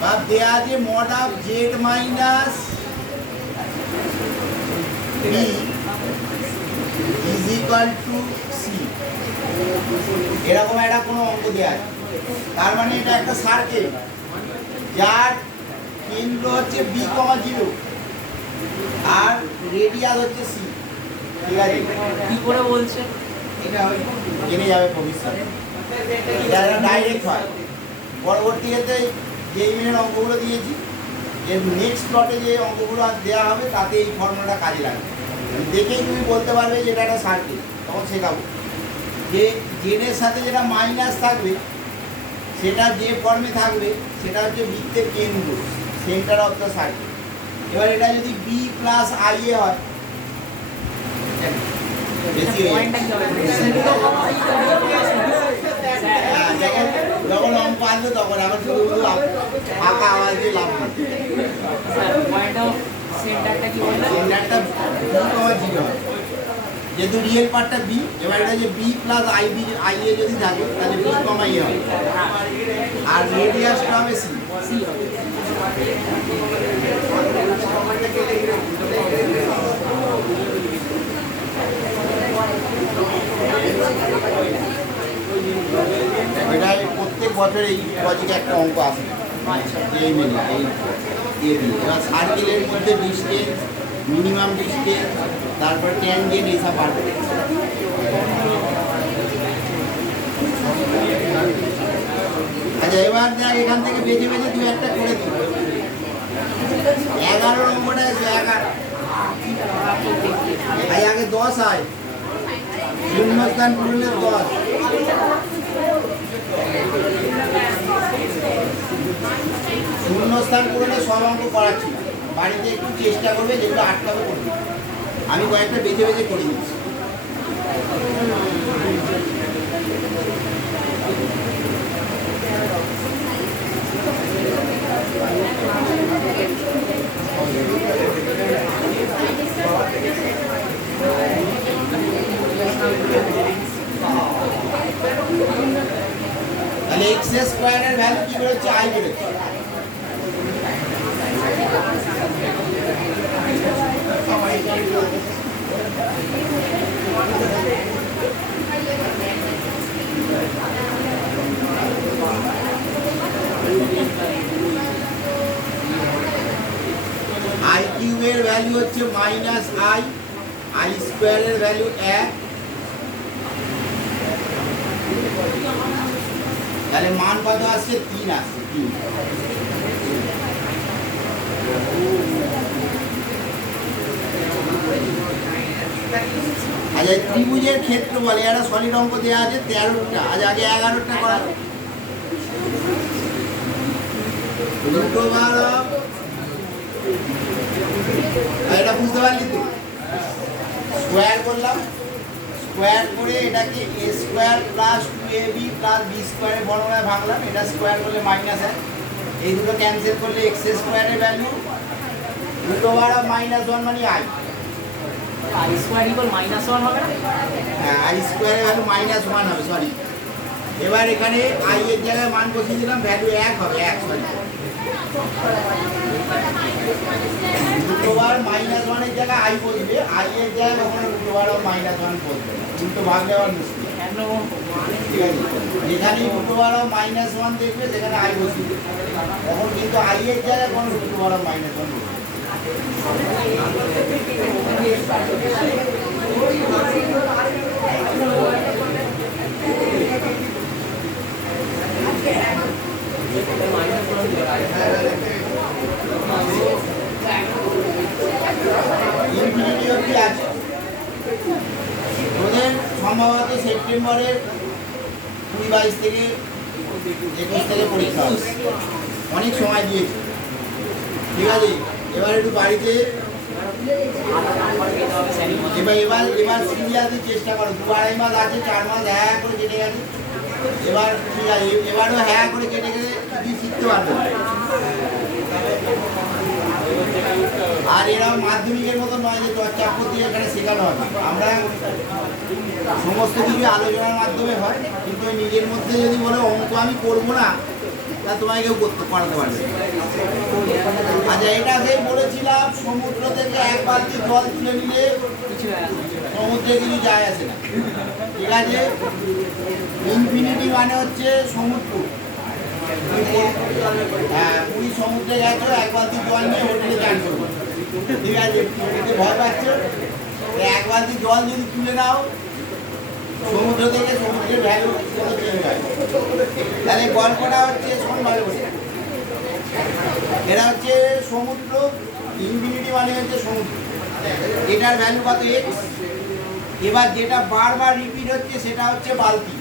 বা দেয়া যে mod of Z minus B is equal to C, এরকম একটা কোনো অঙ্ক দেওয়া আছে। তার মানে এটা একটা সার্কেল যার কেন্দ্র হচ্ছে বি কমা 0 আর রেডিয়াস হচ্ছে সি, ঠিক আছে? কি করে বলছে এটা জেনে যাবে ভবিষ্যতে, এটা ডাইরেক্ট হয়। পরবর্তী ক্ষেত্রে যে ইমেলের অঙ্কগুলো দিয়েছি এর নেক্সট প্লটে যে অঙ্কগুলো দেওয়া হবে তাতে এই ফর্মুলাটা কাজে লাগবে। দেখেই তুমি বলতে পারবে যে এটা একটা সার্কেল, তখন শেখাবো যে জেনের সাথে যেটা মাইনাস থাকবে সেটা যে ফর্মে থাকবে সেটা হচ্ছে বৃত্তের কেন্দ্র, সেন্টার অফ দ্য সার্কেল। এবার এটা যদি বি প্লাস আই এ হয়, বেশি হয়ে যখন অঙ্ক আসবে তখন আবার শুধু শুধু ফাঁকা আওয়াজ দিয়ে লাভ নেই। সেন্টারটা কি বললো? সেন্টারটা বি কমা 0 হয়, যেহেতু রিয়েল পার্টটা বি। এবার এটা যে বি প্লাস আই এ যদি থাকে তাহলে বি কমা এ হবে, আর রেডিয়াসটা হবে সি। এটা প্রত্যেক বছর এই লজিকে একটা অঙ্ক আসে, এই মিলে এই দিয়ে দিই। এবার সার্কেলের মধ্যে ডিস্টেন্স, মিনিমাম ডিস্টেন্স, তারপর ট্যানজেন্ট এইসব বার করে। আচ্ছা এবার দেখ এখান থেকে বেছে বেছে তুই একটা করে দিই। 11 নম্বরটা আছে 11, আগে 10 হয়, শূন্যস্থান পূরণের 10। শূন্যস্থান পূরণে সব অঙ্ক করাচ্ছি না, বাড়িতে একটু চেষ্টা করবে, যেগুলো আটকাবে করবে। আমি কয়েকটা বেছে বেছে করে দিচ্ছি। তাহলে এক্স স্কয়ারের ভ্যালু কি বেরোচ্ছে? আই বেরোচ্ছে। আই কিউবের ভ্যালু হচ্ছে মাইনাস আই, আই স্কোয়ারের ভ্যালু 1, তাহলে মান কত আসছে? 3 আসছে। 3 আচ্ছা ত্রিভুজের ক্ষেত্র বলে একটা সলিড অঙ্ক দেওয়া আছে 13টা, আজ আগে 11টা করা। এটা বুঝতে পারলি তো? স্কোয়ার করলাম, স্কোয়ার করে এটাকে A square plus 2ab plus B স্কোয়ারের বর্ণনায় ভাঙলাম। এটা স্কোয়ার করলে মাইনাস হয়, এই দুটো ক্যান্সেল করলে এক্স স্কোয়ারের ভ্যালু √1 মানে আই। আই স্কোয়ার ইকুয়াল -1 হবে না? হ্যাঁ, আই স্কোয়ারের ভ্যালু -1 হবে, সরি। এবার এখানে আই এর জায়গায় মান বসিয়ে দিলাম, ভ্যালু 1 হবে, 1 সরি। √1 এর জায়গায় আই বসবে, আই এর জায়গায় কখনো √1 বসবে না, উল্টো ভাবলে আবার মুশকিল। ঠিক আছে, যেখানেই √1 দেখবে সেখানে আই বসিয়ে দেবে, তখন কিন্তু আই এর জায়গায় কোনো √1 বসবে। ইনফিনিটি অবধি আছে ওদের সম্ভবত সেপ্টেম্বরের 20-22 থেকে 21 থেকে পরীক্ষা হবে, অনেক সময় দিয়েছে। ঠিক আছে, এবার একটু বাড়িতে এবার সিরিয়াসলি চেষ্টা করো। 2-2.5 মাস আছে, 4 মাস হ্যাঁ করে কেটে গেছে, এবার ঠিক আছে, এবারও হ্যাঁ করে কেটে গেলে কিছু শিখতে পারবে। আর এরকম মাধ্যমিকের মতো নয় যে চর্চা করতে এখানে শেখানো হবে। আমরা সমস্ত কিছু আলোচনার মাধ্যমে হয়, কিন্তু ওই নিজের মধ্যে যদি বলে অঙ্ক আমি করবো না, তা তোমায় কেউ করাতে পারবে। আচ্ছা, এটা সেই বলেছিলাম সমুদ্র থেকে 1 বালতি জল তুলে নিলে সমুদ্রে কিছু যায় আসে না। ঠিক আছে, ইনফিনিটি মানে হচ্ছে সমুদ্র। হ্যাঁ, পুরী সমুদ্রে গেছো, 1 বালতি জল নিয়ে হোটেলে চান করবো। ঠিক আছে, ভয় পাচ্ছ, 1 বালতি জল যদি তুলে নাও সমুদ্র থেকে, সমুদ্রের ভ্যালু চেঞ্জ হয়। তাহলে গল্পটা হচ্ছে, শোন ভালো করে, এরা হচ্ছে সমুদ্র, ইনফিনিটি মানে হচ্ছে সমুদ্র, এটার ভ্যালু কত এক্স। এবার যেটা বারবার রিপিট হচ্ছে সেটা হচ্ছে বালতি।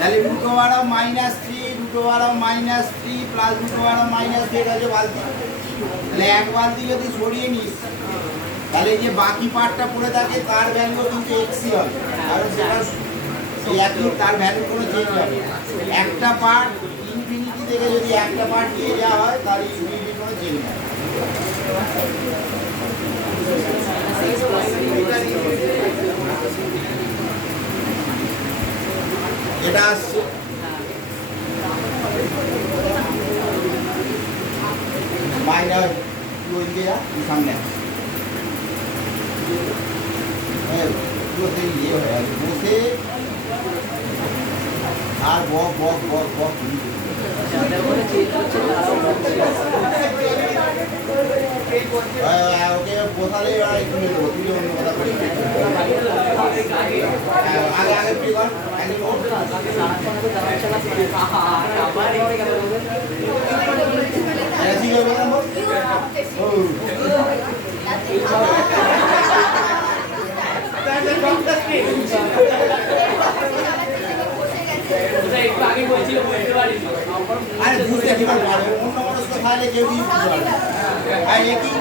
তাহলে √3 √3 প্লাস √3 এটা হচ্ছে বালতি। তাহলে 1 বালতি যদি সরিয়ে নিস, তাহলে যে বাকি পার্টটা পড়ে থাকে তার ভ্যালু কিন্তু এক্সই হবে, কারণ সেটা একই, তার ভ্যালু কোনো চেঞ্জ হবে। একটা পার্ট ইনফিনিটি থেকে যদি একটা পার্ট নিয়ে যাওয়া হয়, তার ইনফিনিটি কোনো চেঞ্জ হবে। এটা আসছে মাইনাস ওইদিকে যা, সামনে বসে আর বক বক বক বক ওকে বসালে তুলে দেবো, তুলে অন্য কথা বলি। আগে আগে প্লে কর, আরে বুঝতে কি পারবো, অন্য মানুষ তো খাইলে কেউ কিছু বুঝতে পারবে। আর একই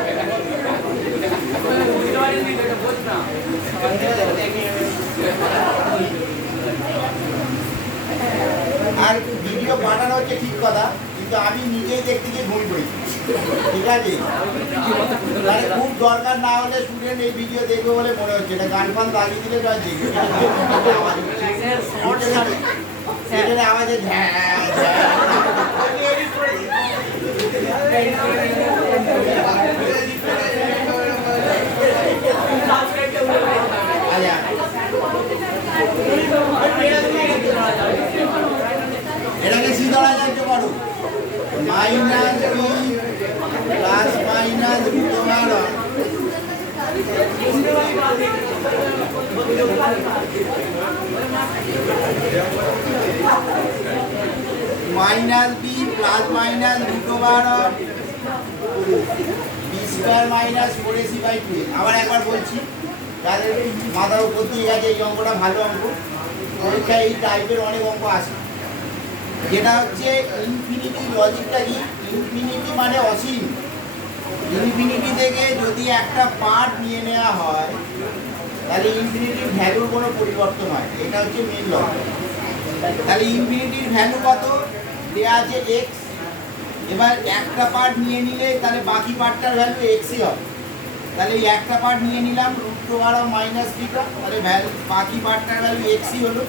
আর ভিডিও বানানো হচ্ছে ঠিক কথা, কিন্তু আমি নিজেই দেখতে গিয়ে ভুল করি। ঠিক আছে, তাহলে খুব দরকার না হলে স্টুডেন্ট এই ভিডিও দেখবে বলে মনে হচ্ছে, এটা গান ফান লাগিয়ে দিলে নয় দেখবে, সেখানে আওয়াজে এটাকে সিধা যাচ্ছে পারো, minus B plus minus minus B plus minus √1 B square minus 4ac/2 আবার একবার বলছি, যাদের মাথার উপর দিয়ে গেছে এই অঙ্কটা ভালো অঙ্ক, পরীক্ষায় এই টাইপের অনেক অঙ্ক আসে। যেটা হচ্ছে ইনফিনিটি লজিকটা কি, ইনফিনিটি মানে অসীম, ইনফিনিটি থেকে যদি একটা পার্ট নিয়ে নেওয়া হয় তাহলে ইনফিনিটির ভ্যালুর কোনো পরিবর্তন হয়, এটা হচ্ছে মেন লক্ষ্য। তাহলে ইনফিনিটির ভ্যালু কত দেওয়া আছে এক্স, এবার একটা পার্ট নিয়ে নিলে তাহলে বাকি পার্টটার ভ্যালু এক্সই হবে। তাহলে এই একটা পার্ট নিয়ে নিলাম √2 তাহলে ভ্যালু বাকি পার্টটার ভ্যালু এক্সই হলো।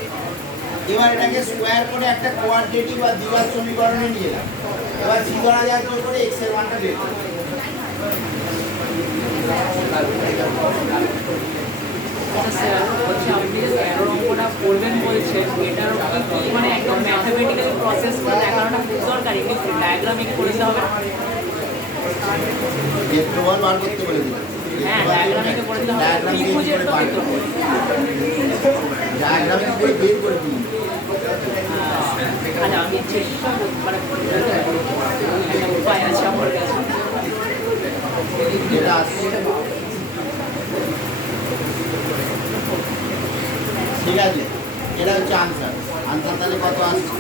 এবার এটাকে স্কোয়ার করে একটা কোয়াড্রেটিক বা দ্বিঘাত সমীকরণে নিয়ে এলাম। এবার সি ধরা যায় জোর করে এক্স এর মানটা বের করব। আচ্ছা স্যার, হচ্ছে আপনি যে 13 অঙ্কটা করবেন বলছেন, এটার কি মানে একদম ম্যাথমেটিক্যালি প্রসেস করে দেখানোটা খুব দরকার, কি ডায়াগ্রামে কি করতে হবে? ক্ষেত্রফল বার করতে বলে দিলাম। হ্যাঁ, ডায়াগ্রামে কি করতে হবে? ত্রিভুজের তো করতে হবে। ডায়াগ্রামে করে বের করে দিই। আচ্ছা, আমি চেষ্টা করতে মানে একটা উপায় আছে আমার কাছে। এটা আসছে। ঠিক আছে, এটা হচ্ছে আনসার। আনসার তাহলে কত আসছে?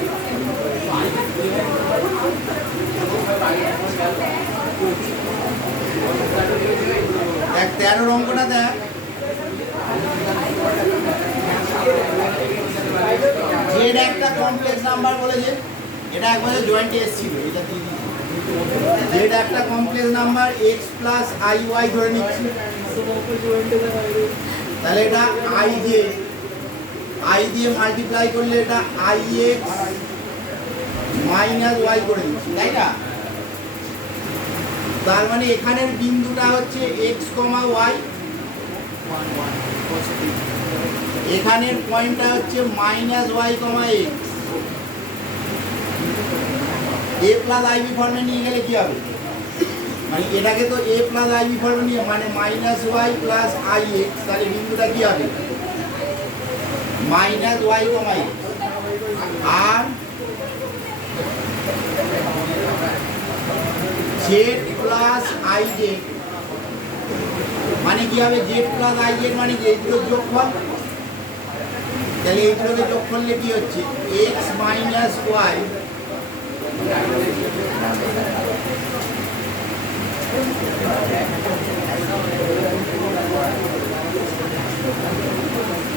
দেখ 13 অঙ্কটা দেখ। জেড একটা কমপ্লেক্স নাম্বার বলেছে, এটা একবারে জয়েন্টে এসেছিল, এটা দিয়ে দিচ্ছি। জেড একটা complex number X plus I Y ধরে নিচ্ছি, তাহলে এটা আই দিয়ে মাল্টিপ্লাই করলে এটা আই এক্স মাইনাস ওয়াই করে দিচ্ছি, তাই না? তার মানে এখানের বিন্দুটা হচ্ছে এক্স কমা ওয়াই, এখানের পয়েন্টটা হচ্ছে মাইনাস ওয়াই কমা এক্স। এ প্লাস আইবি ফর্মে নিয়ে গেলে কি হবে? মানে এটাকে তো এ প্লাস আইবি ফর্মে নিয়ে মানে minus Y plus I X, তাহলে বিন্দুটা কি হবে? Minus Y comma X. আর জেড প্লাস আই জেড মানে কি হবে? জেড প্লাস আই জেড মানে কি? এইগুলো যোগফল। তাহলে এইগুলোকে যোগ করলে কি হচ্ছে? এক্স মাইনাস ওয়াই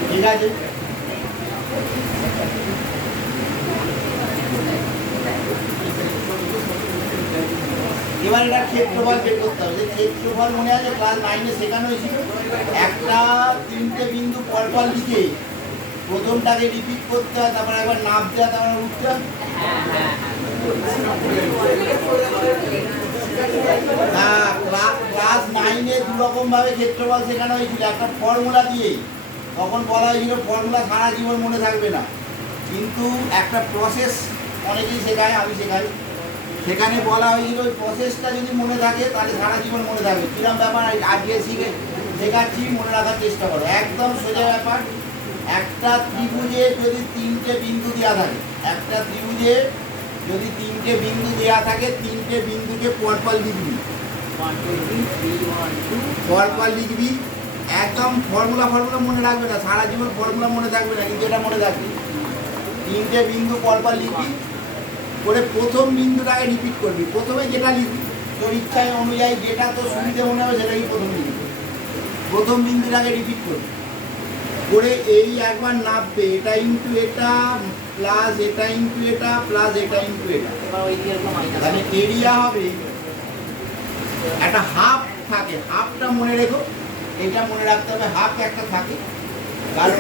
ঠিক আছে। এবার এটা ক্ষেত্রফল বের করতে হবে। যে ক্ষেত্রফল মনে আছে ক্লাস 9-এ শেখানো হয়েছিল, একটা তিনটে বিন্দু পরপর লিখে প্রথমটাকে রিপিট করতে হয়, তারপর একবার নাপ দেওয়া, তারপর উঠতে হয়। হ্যাঁ, ক্লাস 9-এ দুরকম ভাবে ক্ষেত্রফল শেখানো হয়েছিল। একটা ফর্মুলা দিয়ে, তখন বলা হয়েছিল ফর্মুলা সারা জীবন মনে থাকবে না, কিন্তু একটা প্রসেস অনেকেই শেখায়, আমি শেখাই। সেখানে বলা হয়েছিল ওই প্রসেসটা যদি মনে থাকে তাহলে সারা জীবন মনে থাকবে। কিরম ব্যাপার আজকে শেখাচ্ছি, মনে রাখার চেষ্টা করো। একদম সোজা ব্যাপার। একটা ত্রিভুজে যদি তিনটে বিন্দু দেওয়া থাকে, একটা ত্রিভুজে যদি তিনটে বিন্দু দেওয়া থাকে, তিনটে বিন্দুকে পরপর লিখবি, পরপর লিখবি। একদম ফর্মুলা মনে রাখবে না, সারা জীবন ফর্মুলা মনে থাকবে না, কিন্তু এটা মনে থাকবে। তিনটে বিন্দু পরপর লিখবি করে প্রথম বিন্দুটাকে রিপিট করবি। প্রথমে যেটা লিখবি তোর ইচ্ছায় অনুযায়ী, যেটা তোর সুবিধে মনে হবে সেটাই প্রথম লিখবি। প্রথম বিন্দুটাকে রিপিট করবি করে এই একবার নামবে, এটা ইন্টু এটা প্লাস এটা ইন্টু এটা প্লাস এটা ইন্টু এটা, তাহলে এরিয়া হবে একটা হাফ থাকে। হাফটা মনে রেখো, এটা মনে রাখতে হবে, হাফ একটা থাকে। কারণ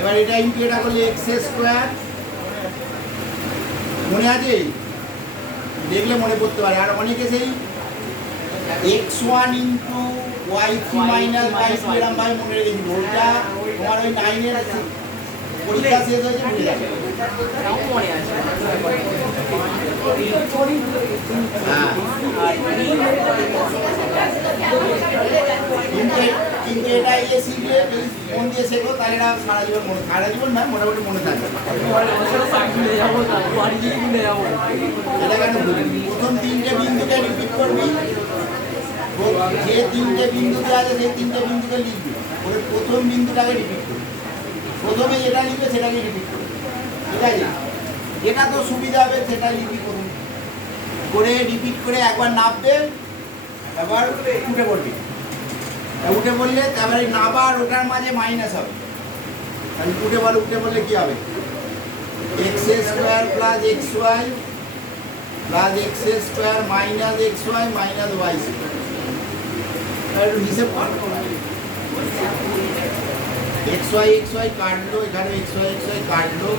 এবার এটা ইন্টু এটা করলে এক্স স্কোয়ার, মনে আছে? দেখলে মনে পড়তে পারে। আর অনেকে সেই x1 into y3 minus y2 এরকম ভাবে মনে রেখেছিল। ওটা তোমার ওই 9-এর পরীক্ষা শেষ হয়েছে, ভুলে যাবে। হ্যাঁ, কিন্তু এটা শিখলে মন দিয়ে শেখো, তাহলে এটা সারা জীবন মনে, সারা জীবন না মোটামুটি মনে থাকবে। এটা কেন বলবি? প্রথম তিনটে বিন্দুকে রিপিট করবি, যে তিনটে বিন্দুতে আছে সেই তিনটে বিন্দুকে লিখবি করে প্রথম বিন্দুটাকে রিপিট করবি। প্রথমে যেটা লিখবে সেটাকে রিপিট করবি, ঠিক আছে? যেটা তো সুবিধা হবে সেটা লিখবি প্রথম করে, রিপিট করে একবার নামবে, এবার উঠে পড়বি, উঠে পড়লে তারপরে নাবা আর ওটার মাঝে মাইনাস হবে। উঠে বললে কি হবে? X square plus X Y plus X square minus X Y minus Y square. একটু হিসেব কর। এক্স ওয়াই কাটলো, এখানে এক্স ওয়াই কাটলো,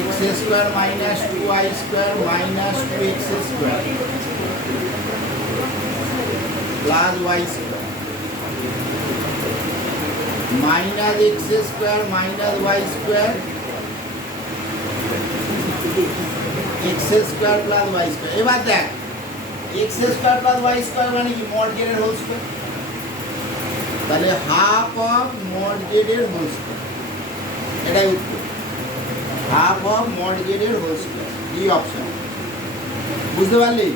X square minus two Y square minus two X square plus Y square minus X square minus Y square X square plus Y square. এবার দেখ X square plus Y square মানে কি? Mod জেডের whole square. তাহলে half of mod জেডের whole square, এটাই উত্তর। Half of mod জেডের হোল স্কোয়ার, এই অপশন। বুঝতে পারলি?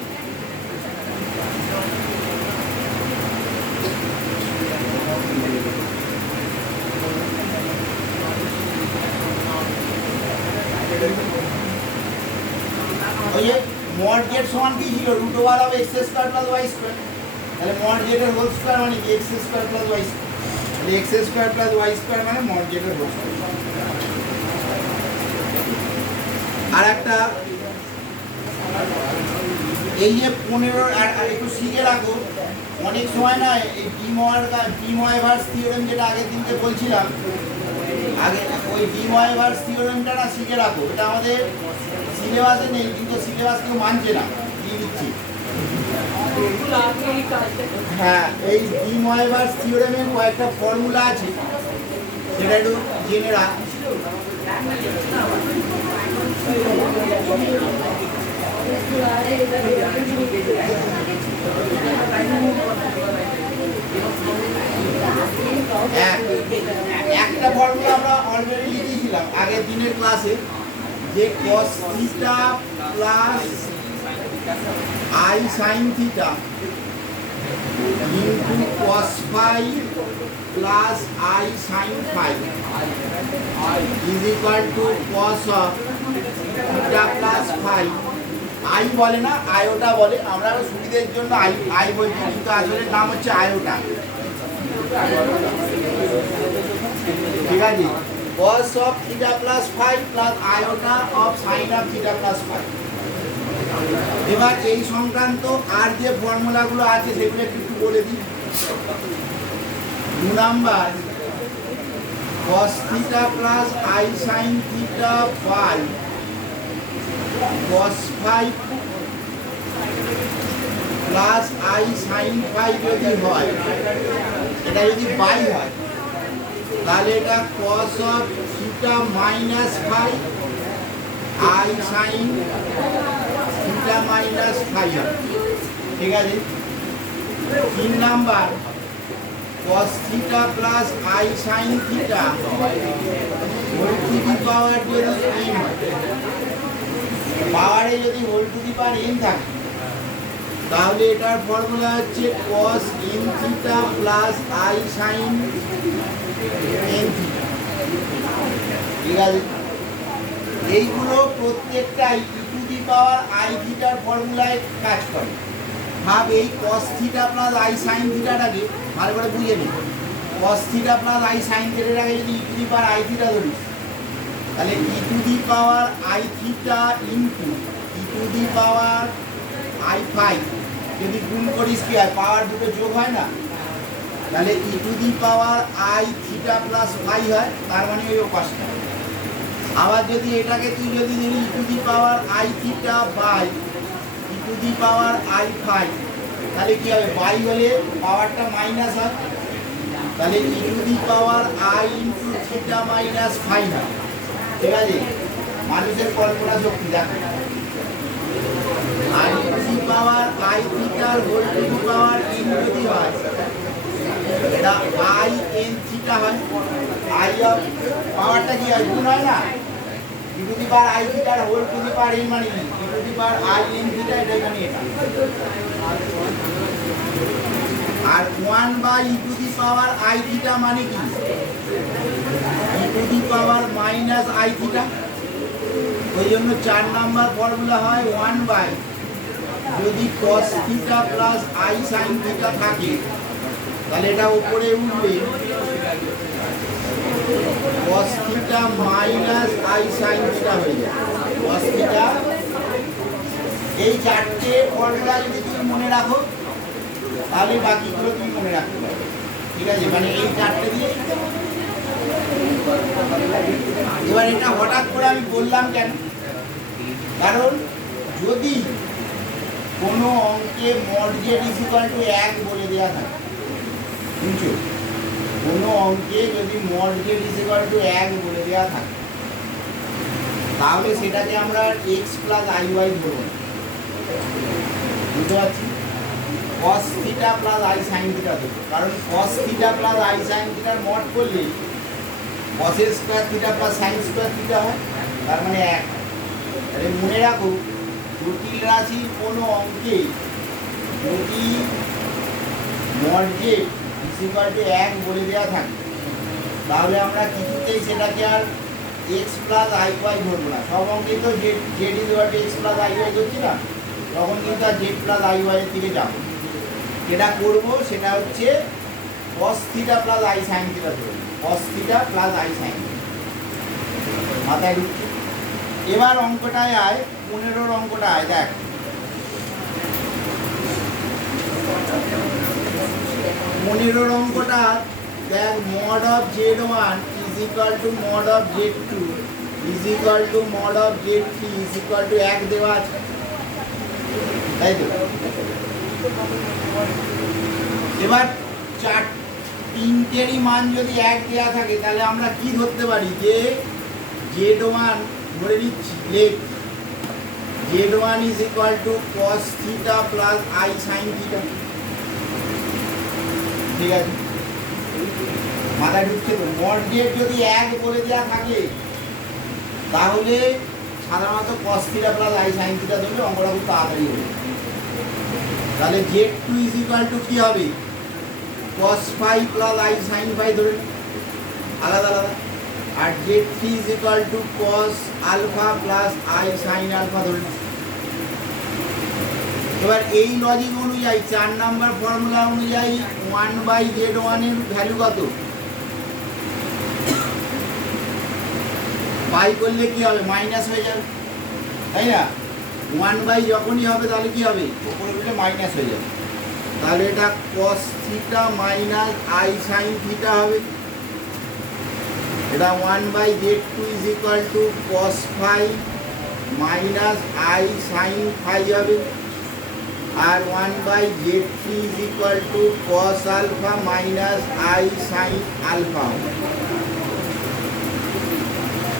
ওই যে মড জেড সমান কি ছিল? Root over of X square plus Y square. তাহলে মড জেডের হোল স্কোয়ার মানে কি? X square plus Y square. তাহলে X square plus Y square মানে মড জেডের হোল স্কোয়ার। আর একটা এই যে 15 আর একটু শিখে রাখো, অনেক সময় না এই ডিময়েভার্স থিওরেম যেটা আগের দিনকে বলছিলাম, আগে ওই ডিময়েভার্স থিওরেমটা না শিখে রাখো। এটা আমাদের সিলেবাসে নেই, কিন্তু সিলেবাস কেউ মানছে না, দিয়ে দিচ্ছি। হ্যাঁ, এই ডিময়েভার্স থিওরেমের কয়েকটা ফর্মুলা আছে, সেটা একটু জেনে রাখ। একটা ফর্মুলা আমরা অলরেডি লিখেছিলাম আগের দিনের ক্লাসে, যে cos theta plus I sine theta into cos phi plus I sine phi is equal to cos of theta plus phi. I বলে না, আয়োটা বলে, আমরা সুবিধের জন্য আই বলছি, কিন্তু আসলে নাম হচ্ছে আয়োটা। ঠিক আছে? cos of theta plus phi plus iota of sin of theta plus phi। এবার এই সংক্রান্ত আর যে ফর্মুলাগুলো আছে সেগুলো একটু বলে দিই। 2 number cos theta plus I sin theta phi cos phi plus I sin phi যদি হয়, এটা যদি বাই হয়, তাহলে এটা cos of theta minus phi I sin theta minus phi হয়। ঠিক আছে? 3 number cos theta plus I sin theta whole to the power যদি n হয়, পাওয়ারে যদি whole to the power n থাকে, তাহলে এটার ফর্মুলা হচ্ছে cos n theta plus I sin n theta। ঠিক আছে? এইগুলো প্রত্যেকটাই e to the power I থিটার ফর্মুলায় কাজ করে। ভাব এই cos theta plus I sin থিটাটাকে ভালো করে বুঝে নি। cos theta plus I sin থিটাটাকে যদি e to the power I theta ধরিস, তাহলে e to the power I theta into e to the power I phi যদি গুণ করিস কি হয়? পাওয়ার দুটো যোগ হয় না? তাহলে e to the power I theta plus phi হয়, তার মানে ওই পাশটা। আবার যদি এটাকে তুই যদি ধরি e to the power I theta by e to the power I phi, তাহলে কি হবে? বাই হলে পাওয়ারটা মাইনাস হয়, তাহলে e to the power I into theta minus phi হয়। ঠিক আছে? মানুষের কল্পনা শক্তি দেখো। I to the power I থিটার whole to the power n যদি হয়, এটা I n থিটা হয়। I অফ পাওয়ারটা কি হয়? গুণ হয় না? e to the power I থিটার whole to the power n মানে কি? e to the power I n theta, এটা এখানে এটা। আর 1 by e to the power I থিটা মানে কি? e টু দি পাওয়ার মাইনাস I থিটা। ওই জন্য 4 নাম্বার ফর্মুলা হয় 1 বাই যদি cos theta plus I sine theta থাকে তাহলে এটা উপরে উঠবে cos theta minus I sine theta হয়ে যাবে। cos থিটা এই চারটে ফর্মুলা যদি তুমি মনে রাখো তাহলে বাকিগুলো তুমি মনে রাখতে পারবে। ঠিক আছে, মানে এই চারটে দিয়ে। এবার এটা হঠাৎ করে আমি বললাম কেন, কারণ যদি কোনো অঙ্কে মড জেড ইকুয়াল টু 1 বলে দেওয়া থাকে, বুঝছো, কোনো অঙ্কে যদি মড জেড ইকুয়াল টু 1 বলে দেওয়া থাকে তাহলে সেটাকে আমরা এক্স প্লাস আই ওয়াই ধরবো না। বুঝতে পারছি? cos theta plus I sine theta দেবো, কারণ cos theta plus I sign থিটার মড করলে cos square theta plus sine square theta হয়, তার মানে 1। তাহলে মনে রাখো জটিল রাশির কোনো অঙ্কে যদি মড জেড ইকুয়াল টু 1 বলে দেওয়া থাকে তাহলে আমরা কিছুতেই সেটাকে আর এক্স প্লাস আই ওয়াই ধরবো না। সব অঙ্কেই তো Z equal to X plus I Y ধরছি না, তখন কিন্তু আর জেড প্লাস আই ওয়াই এর দিকে যাবো। যেটা করবো সেটা হচ্ছে cos theta plus I sine theta ধরবো, cos theta plus I sine. মাথায় ঢুকছে? এবার অঙ্কটায় আয়, 15 অঙ্কটা আয়। দেখ 15 অঙ্কটা দেখ, mod of Z one is equal to mod of Z two is equal to mod of Z three is equal to 1 দেওয়া আছে, তাই তো? এবার তিনটেরই মান যদি 1 দেওয়া থাকে তাহলে আমরা কি ধরতে পারি, যে জেড ওয়ান ধরে নিচ্ছি, লেখ Z one is equal to cos theta plus I sine theta. ঠিক আছে, মাথায় ঢুকছে তো? মড জেড যদি 1 বলে দেওয়া থাকে তাহলে সাধারণত cos theta plus I sine theta ধরলে অঙ্কটা খুব তাড়াতাড়ি হবে। তাহলে Z two is equal to কী হবে, cos phi plus I sine phi ধরে আলাদা আলাদা, আর Z three is equal to cos alpha plus I sine alpha ধরে। এবার এই লজিক অনুযায়ী 4 নাম্বার ফর্মুলা অনুযায়ী 1/z1 এর ভ্যালু কত? পাই করলে কি হবে, মাইনাস হয়ে যাবে, তাই না? 1 যখনই হবে তাহলে কি হবে, উপরে উঠলে মাইনাস হয়ে যাবে। তাহলে এটা cos theta minus I sine theta হবে। এটা 1/z2 is equal to cos phi minus I sine phi হবে, আর 1/z3 is equal to cos alpha minus I sine alpha হবে।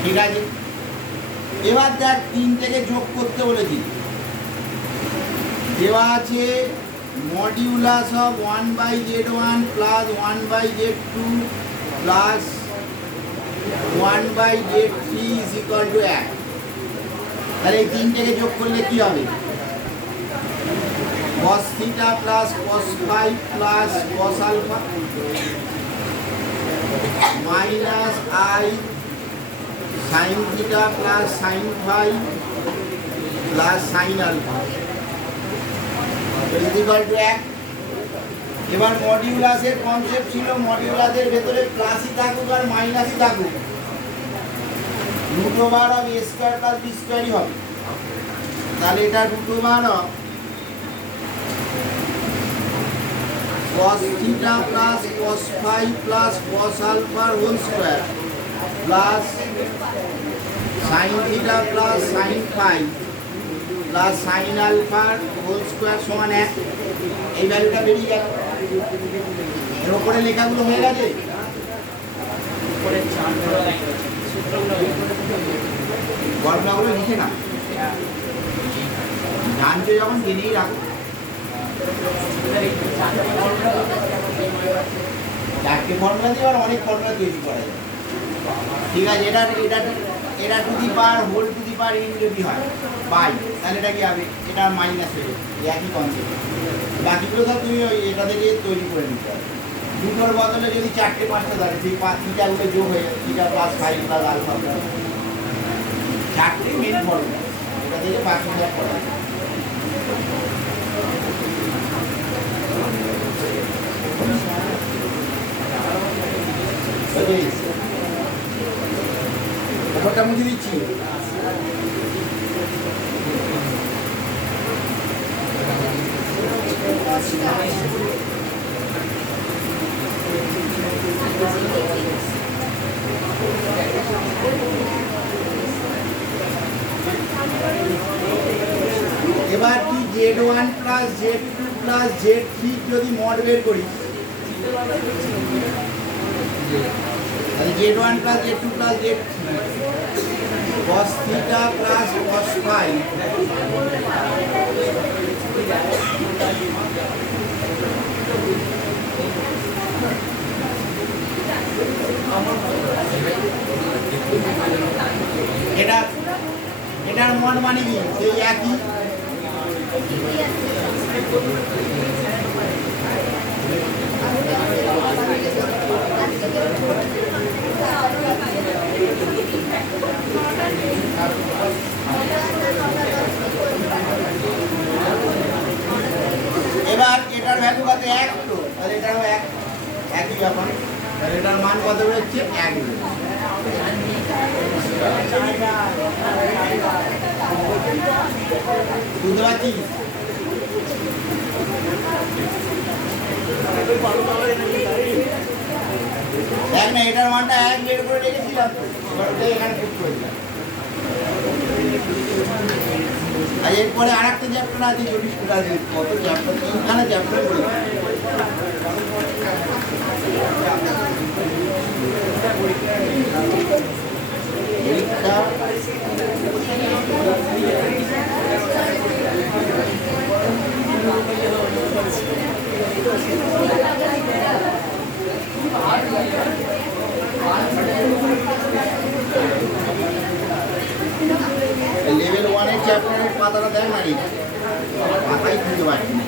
ঠিক আছে, এবার দেখ 3 থেকে যোগ করতে বলেছি। দেওয়া আছে modulus of 1/z1 plus 1/z2 plus 1/z3 is equal to 1। তাহলে এই 3 থেকে যোগ করলে কি হবে, cos theta plus cos phi plus cos alpha minus I sine theta plus sine phi plus sine alpha is equal to 1। এবার মডিউলাসের concept ছিল মডিউলাসের ভেতরে প্লাসই থাকুক আর মাইনাসই থাকুক, root over of A square plus B স্কোয়ারই হবে। তাহলে এটা root over of cos theta plus cos phi plus cos alpha whole square plus sine theta plus sine phi plus sine alpha whole square সমান 1। এই ভ্যালুটা বেরিয়ে গেল। এর উপরে লেখাগুলো হয়ে গেছে, গল্পগুলো লিখে না, জানতে যখন জেনেই রাখো। চারটে ফর্মুলা দিয়ে আর অনেক ফর্মুলা তৈরি করা যায়। ঠিক আছে, এটা to the power whole to the power n যদি হয় বাই, তাহলে এটা কি হবে, এটা মাইনাস হয়ে যাবে, একই কনসেপ্ট। বাকিগুলো তো তুমি ওই এটা থেকে তৈরি করে নিতে হবে। দুটোর বদলে যদি 4টে 5টা থাকে সেই থিটাগুলো যোগ হয়ে যাবে, theta plus phi plus alpha plus 4টে মেন ফর্মুলা, এটা থেকে বাকি সব করা। ওপরটা মুছে দিচ্ছি। এবার তুই Z1 plus Z2 plus Z3 যদি মড বের করিস, তাহলে Z1 plus Z2 plus Z3 cos theta plus cos phi এটার মড মানে কি? সেই একই। এবার এটার ভ্যালু কত? 1 তো, তাহলে এটারও একই ব্যাপার। তাহলে এটার মান কত হচ্ছে? 1। বুঝতে পারছিস? দেখ না, এটার মানটা 1 বের করে রেখেছিলাম, এখানে পুট করে দিলাম। আর এরপরে আর একটা চ্যাপ্টার আছে, জটিল আছে, কত চ্যাপ্টার, 3খানা চ্যাপ্টার করে লেভেল 1 এর চ্যাপ্টারের পাতাটা দেখ না, পাতাই খুঁজে পাচ্ছি না।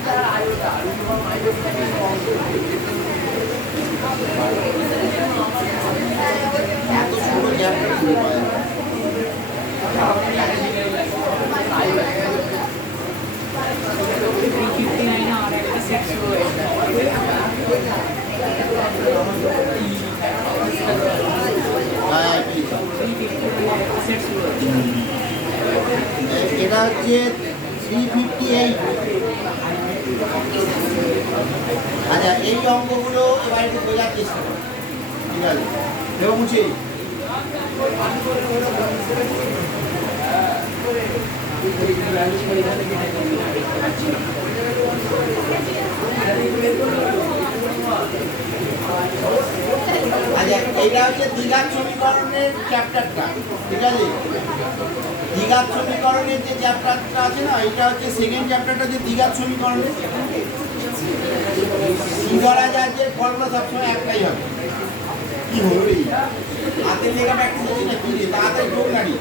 এত ছোট চ্যাপ্টার খুঁজে পাওয়া যায়। আর একটা সেট শুরু হয়েছে। এটা হচ্ছে 358। আচ্ছা, এই অঙ্কগুলো এবার একটু বোঝার চেষ্টা করো, ঠিক আছে? এবং মুছে আচ্ছা, এইটা হচ্ছে দ্বিঘাত সমীকরণের চ্যাপ্টারটা, ঠিক আছে? দ্বিঘাত সমীকরণের যে চ্যাপ্টারটা আছে না, এটা হচ্ছে সেকেন্ড চ্যাপ্টারটা, হচ্ছে দ্বিঘাত সমীকরণের। কি ধরা যায় যে ফর্মুলা সবসময় একটাই হবে। কি হলো রে, হাতের লেখা প্র্যাকটিস হচ্ছে না, কি রে তাড়াতাড়ি ঢোক নাড়ি।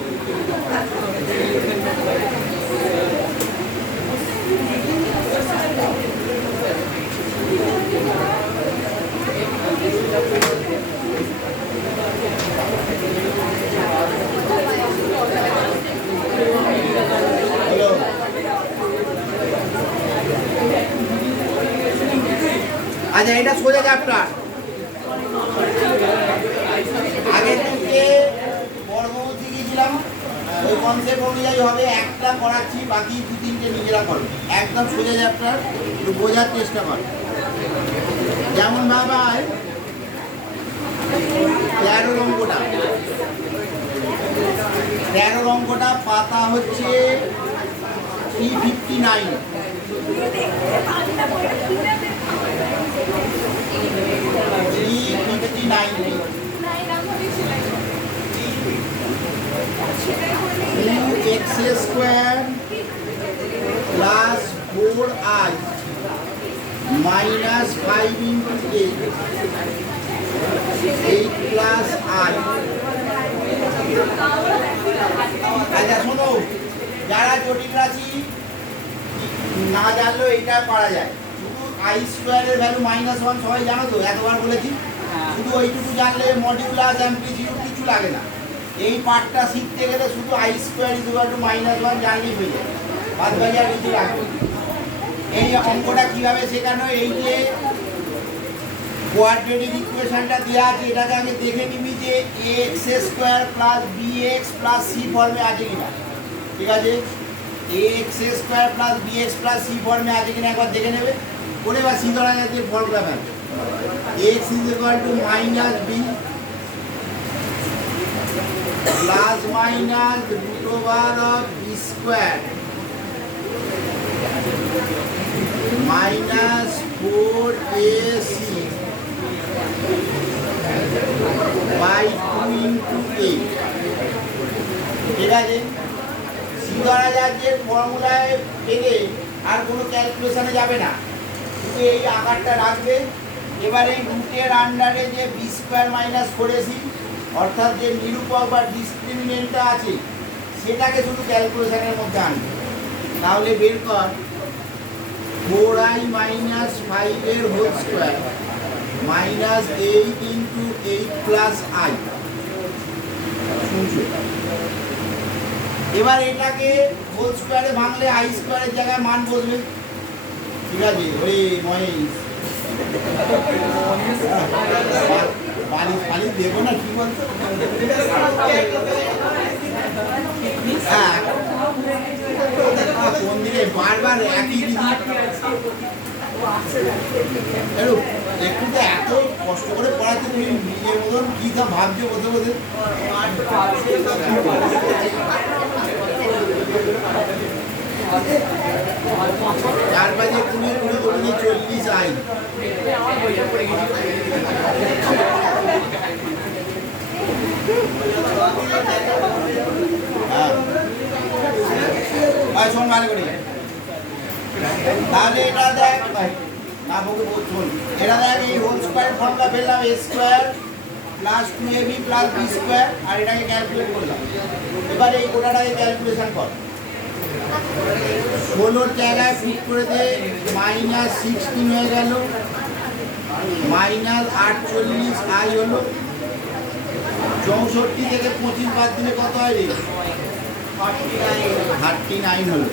আচ্ছা, এটা সোজা চ্যাপ্টার। আগের দিনকে পরবর্তী গিয়েছিলাম, ওই কনসেপ্ট অনুযায়ী হবে, একটা করাচ্ছি, বাকি 2-3টে নিজেরা করো। একদম সোজা চ্যাপ্টার, একটু বোঝার চেষ্টা কর। যেমন ভাবায় 13 অঙ্কটা, 13 অঙ্কটা পাতা হচ্ছে 359। x square plus 4i minus 5 into 8 plus i। আচ্ছা শোনো, যারা জটিল রাশি না জানলেও এইটা পারা যায়। শুধু আই স্কোয়ারের ভ্যালু -1 সবাই জানো তো, এতবার বলেছি। শুধু ওইটুকু জানলে মডিউলাস অ্যামপ্লিটিউড কিছু লাগে না। এই পার্টটা শিখতে গেলে শুধু আই স্কোয়ার = -1 জানলেই হয়ে যায়, বাদ বাকি আর কিছু লাগবে না। এই অঙ্কটা কিভাবে শেখানো, এই যে কোয়াড্রেটিক ইকুয়েশনটা দেওয়া আছে এটাকে আগে দেখে নিবি যে X square plus B X plus C ফর্মে আছে কিনা। ঠিক আছে, X square plus B X plus C ফর্মে আছে কিনা একবার দেখে নেবে করে, বা সি ধরা যাচ্ছে ফর্মুলা ফেল। X is equal to minus B plus minus root over of B square minus 4ac by 2 into a। ঠিক আছে, সি ধরা যাচ্ছে ফর্মুলায় পেলে আর কোনো ক্যালকুলেশনে যাবে না, শুধু এই আকারটা রাখবে। এবার এই রুটের আন্ডারে যে বি স্কোয়ার মাইনাস 4ac অর্থাৎ যে নিরূপক বা ডিসক্রিমিনেন্টটা আছে সেটাকে শুধু ক্যালকুলেশনের মধ্যে আনবে। তাহলে বের কর 4i মাইনাস 5 এর whole square minus 8 into 8 plus i। এবার এটাকে হোল স্কোয়ারে ভাঙলে আই স্কোয়ারের জায়গায় মান বসবে। ঠিক আছে, ওই মহেশ বাড়ি দেখো না কি বলতো, হ্যাঁ কোন দিকে বারবার একই একটু তো এত কষ্ট করে পড়াতে তুমি নিজের মতন কি সব ভাবছো বলতে বলতে। 4 বাজে 20 40 আই। শোন ভালো করে, তাহলে এটা দেখ ভাই না বলতে বলুন, এটা দেখ এই হোল স্কোয়ার ফর্মুলা ফেললাম a square plus 2ab plus b square, আর এটাকে ক্যালকুলেট করলাম। এবার এই গোটাটাকে ক্যালকুলেশন কর, 16 জায়গায় ফিট করে দে, মাইনাস 16 হয়ে গেল, মাইনাস 48 আই হলো, 64 থেকে 25 বাদ দিলে কত হয় রে? 39 হলো।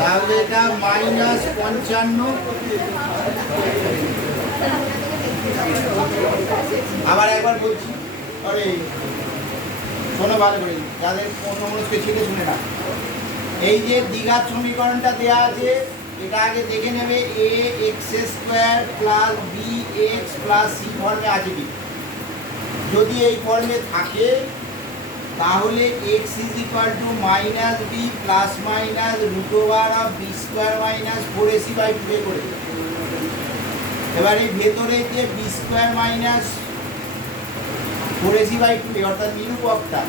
তাহলে এটা মাইনাস 55। আবার একবার বলছি, আরে শোনো ভালো করে, যাদের অন্যমনস্কে ছিল শুনে না। এই যে দ্বিঘাত সমীকরণটা দেওয়া আছে এটা আগে দেখে নেবে A X square plus B X plus C ফর্মে আছে কি। যদি এই ফর্মে থাকে তাহলে X is equal to minus B plus minus root over of B square minus 4ac by 2 করে। এবার এই ভেতরে যে B square minus 4ac by 2 অর্থাৎ নিরূপকটা,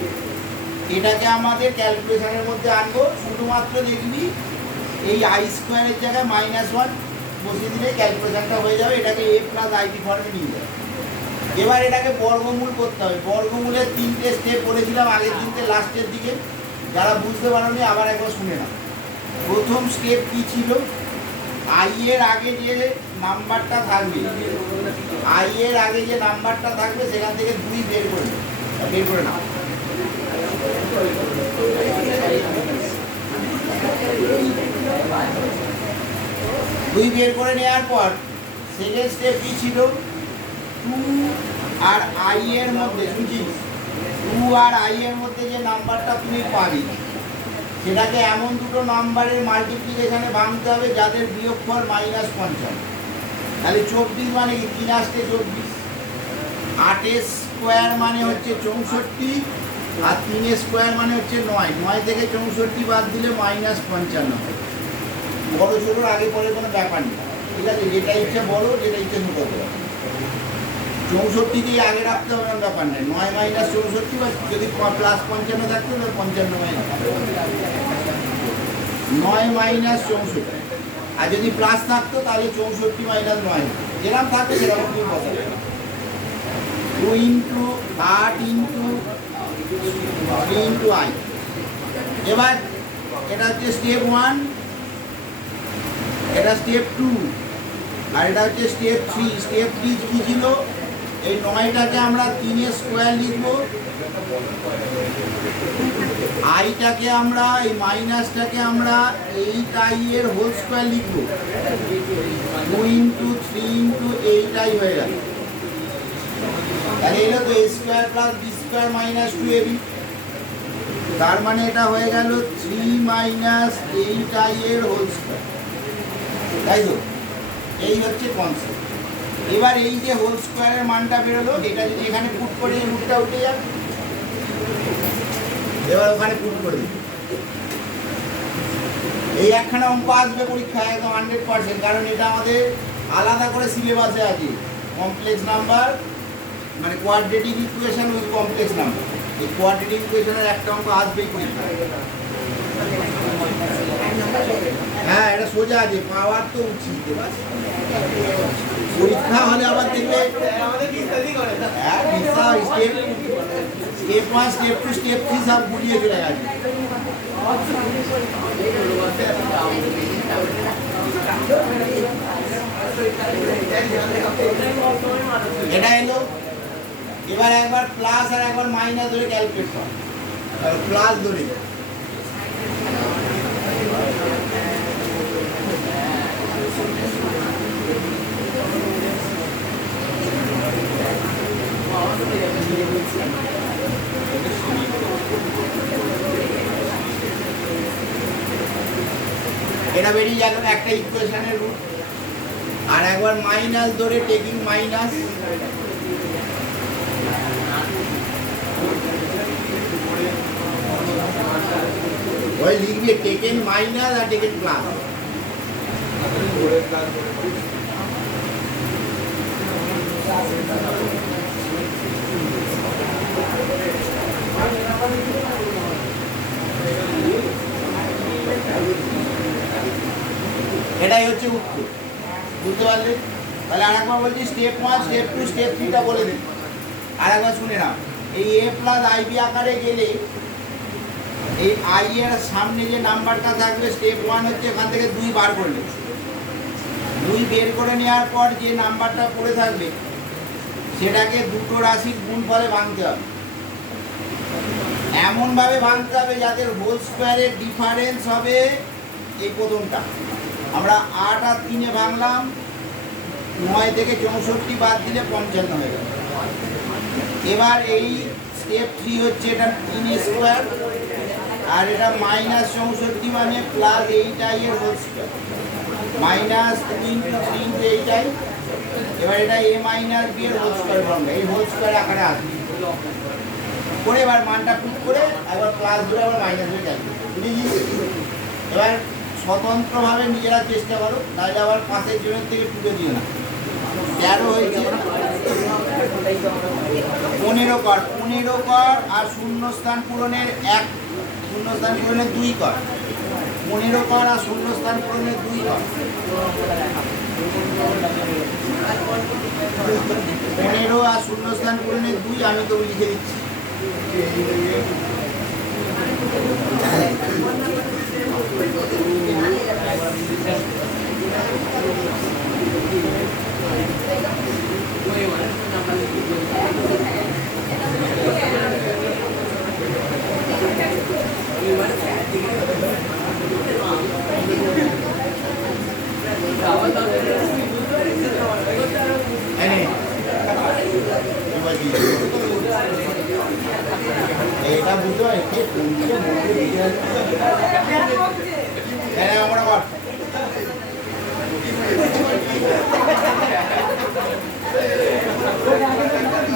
এটাকে আমাদের ক্যালকুলেশনের মধ্যে আনবো। শুধুমাত্র দেখবি এই আই স্কোয়ারের জায়গায় -1 বসিয়ে দিলে ক্যালকুলেশনটা হয়ে যাবে, এটাকে এ প্লাস আইটি ফর্মে নিয়ে যাবে। এবার এটাকে বর্গমূল করতে হবে। বর্গমূলের 3টে স্টেপ বলেছিলাম আগের দিনকে লাস্টের দিকে, যারা বুঝতে পারোনি আবার একবার শুনে নাও। প্রথম স্টেপ কি ছিল, আই এর আগে যে নাম্বারটা থাকবে, আই এর আগে যে নাম্বারটা থাকবে সেখান থেকে 2 বের করে নাও। দুই বের করে নেওয়ার পর সেকেন্ড স্টেপ কি ছিল, 2 আর আই এর মধ্যে, শুনছিস, 2 আর আই এর মধ্যে যে নাম্বারটা তুমি পাবি সেটাকে এমন দুটো নাম্বারের মাল্টিপ্লিকেশনে ভাঙতে হবে যাদের বিয়োগফল -50। তাহলে 24 মানে কি, 3 আসতে 24, 8 স্কোয়ার মানে হচ্ছে 64, আর 3 স্কোয়ার মানে হচ্ছে 9। 9 থেকে 64 বাদ দিলে -55। বড় ছোটোর আগে পরে কোনো ব্যাপার নেই। ঠিক আছে, যেটা ইচ্ছে বড়, যেটা ইচ্ছে ছোটো করতে হবে। 64কেই আগে রাখতে হবে না, ব্যাপার নেই। 9 মাইনাস 64, বা যদি প্লাস 55 থাকতো তাহলে 55 মাইনাস 9 মাইনাস 64, আর যদি প্লাস থাকতো তাহলে 64 মাইনাস 9, যেরকম থাকতো সেরকম তুমি বসাবে। 2 ইন্টু 8 ইন্টু 3 ইন্টু আই। এবার এটা হচ্ছে স্টেপ 1, এটা স্টেপ 2, আর এটা হচ্ছে স্টেপ 3। স্টেপ 3 কি ছিল, এই 9টাকে আমরা 3 স্কোয়ার লিখবো, আইটাকে আমরা এই মাইনাসটাকে আমরা 8i এর হোল স্কোয়ার লিখবো। 2 ইন্টু 3 ইন্টু 8i হয়ে গেল। তাহলে এলো তো a square plus b square minus 2ab। তার মানে এটা হয়ে গেল 3 মাইনাস 8i এর হোল স্কোয়ার, তাই তো? এই হচ্ছে কনসেপ্ট। এবার এই যে হোল স্কোয়ারের মানটা বেরোলো, এটা যদি এখানে পুট করে রুটটা উঠে যাবে, এবার ওখানে পুট করে দিই। এই একখানা অঙ্ক আসবে পরীক্ষায় একদম 100%, কারণ এটা আমাদের আলাদা করে সিলেবাসে আছে। কমপ্লেক্স নাম্বার মানে quadratic equation with complex number, এই কোয়াড্রেটিক ইকুয়েশনের একটা অঙ্ক আসবেই পরীক্ষায়। হ্যাঁ, এটা সোজা আছে, পাওয়ার তো উচিত। পরীক্ষা হলে আবার দেখবে হ্যাঁ স্টেপ 1 স্টেপ 2 স্টেপ 3 সব গুলিয়ে চলে গেছে। এটা এলো। এবার একবার প্লাস আর একবার মাইনাস ধরে ক্যালকুলেট কর। প্লাস ধরে এটা বেরিয়ে গেল একটা ইকুয়েশনের রুট। আর একবার মাইনাস ধরে টেকিং মাইনাস, ওই লিখবি taken minus are taken plus. এটাই হচ্ছে উত্তর, বুঝতে পারলে? তাহলে আরেকবার বলছি, স্টেপ 1 স্টেপ 2 স্টেপ 3টা বলে দিন। আরেকবার শুনে নাও। এই a প্লাস আইবি আকারে গেলে এই আই এর সামনে যে নাম্বারটা থাকবে, স্টেপ 1 হচ্ছে এখান থেকে 2 বার করে নেবে। 2 বের করে নেওয়ার পর যে নাম্বারটা পড়ে থাকবে সেটাকে দুটো রাশির গুণফলে ভাঙতে হবে। এমনভাবে ভাঙতে হবে যাদের হোল স্কোয়ারের ডিফারেন্স হবে এই প্রথমটা। আমরা 8 আর 3-এ ভাঙলাম, 9 থেকে 64 বাদ দিলে 55 হয়ে গেল। এবার এই স্টেপ 3 হচ্ছে এটা 3 স্কোয়ার, আর এটা মাইনাস 64 মানে প্লাস 8i এর whole square, minus 3 into 3 into 8i। এবার এটা a মাইনাস b এর হোল স্কোয়ার ফর্মে, এই হোল স্কোয়ার আকারে আসবে করে এবার মানটা পুট করে একবার প্লাস ধরে আবার মাইনাস ধরে যাবে, বুঝেছি? এবার স্বতন্ত্রভাবে নিজেরা চেষ্টা করো, নাহলে আবার পাশের জনের থেকে তুলে দিও না। 13 হয়েছে, 15 কর, 15 কর আর শূন্যস্থান পূরণের 1, শূন্যস্থান পূরণের 2 কর। 15 কর আর শূন্যস্থান পূরণের 2 কর। 15 আর শূন্যস্থান পূরণের 2 আমি তো লিখে দিচ্ছি। এটা বুঝতে পারি আমরা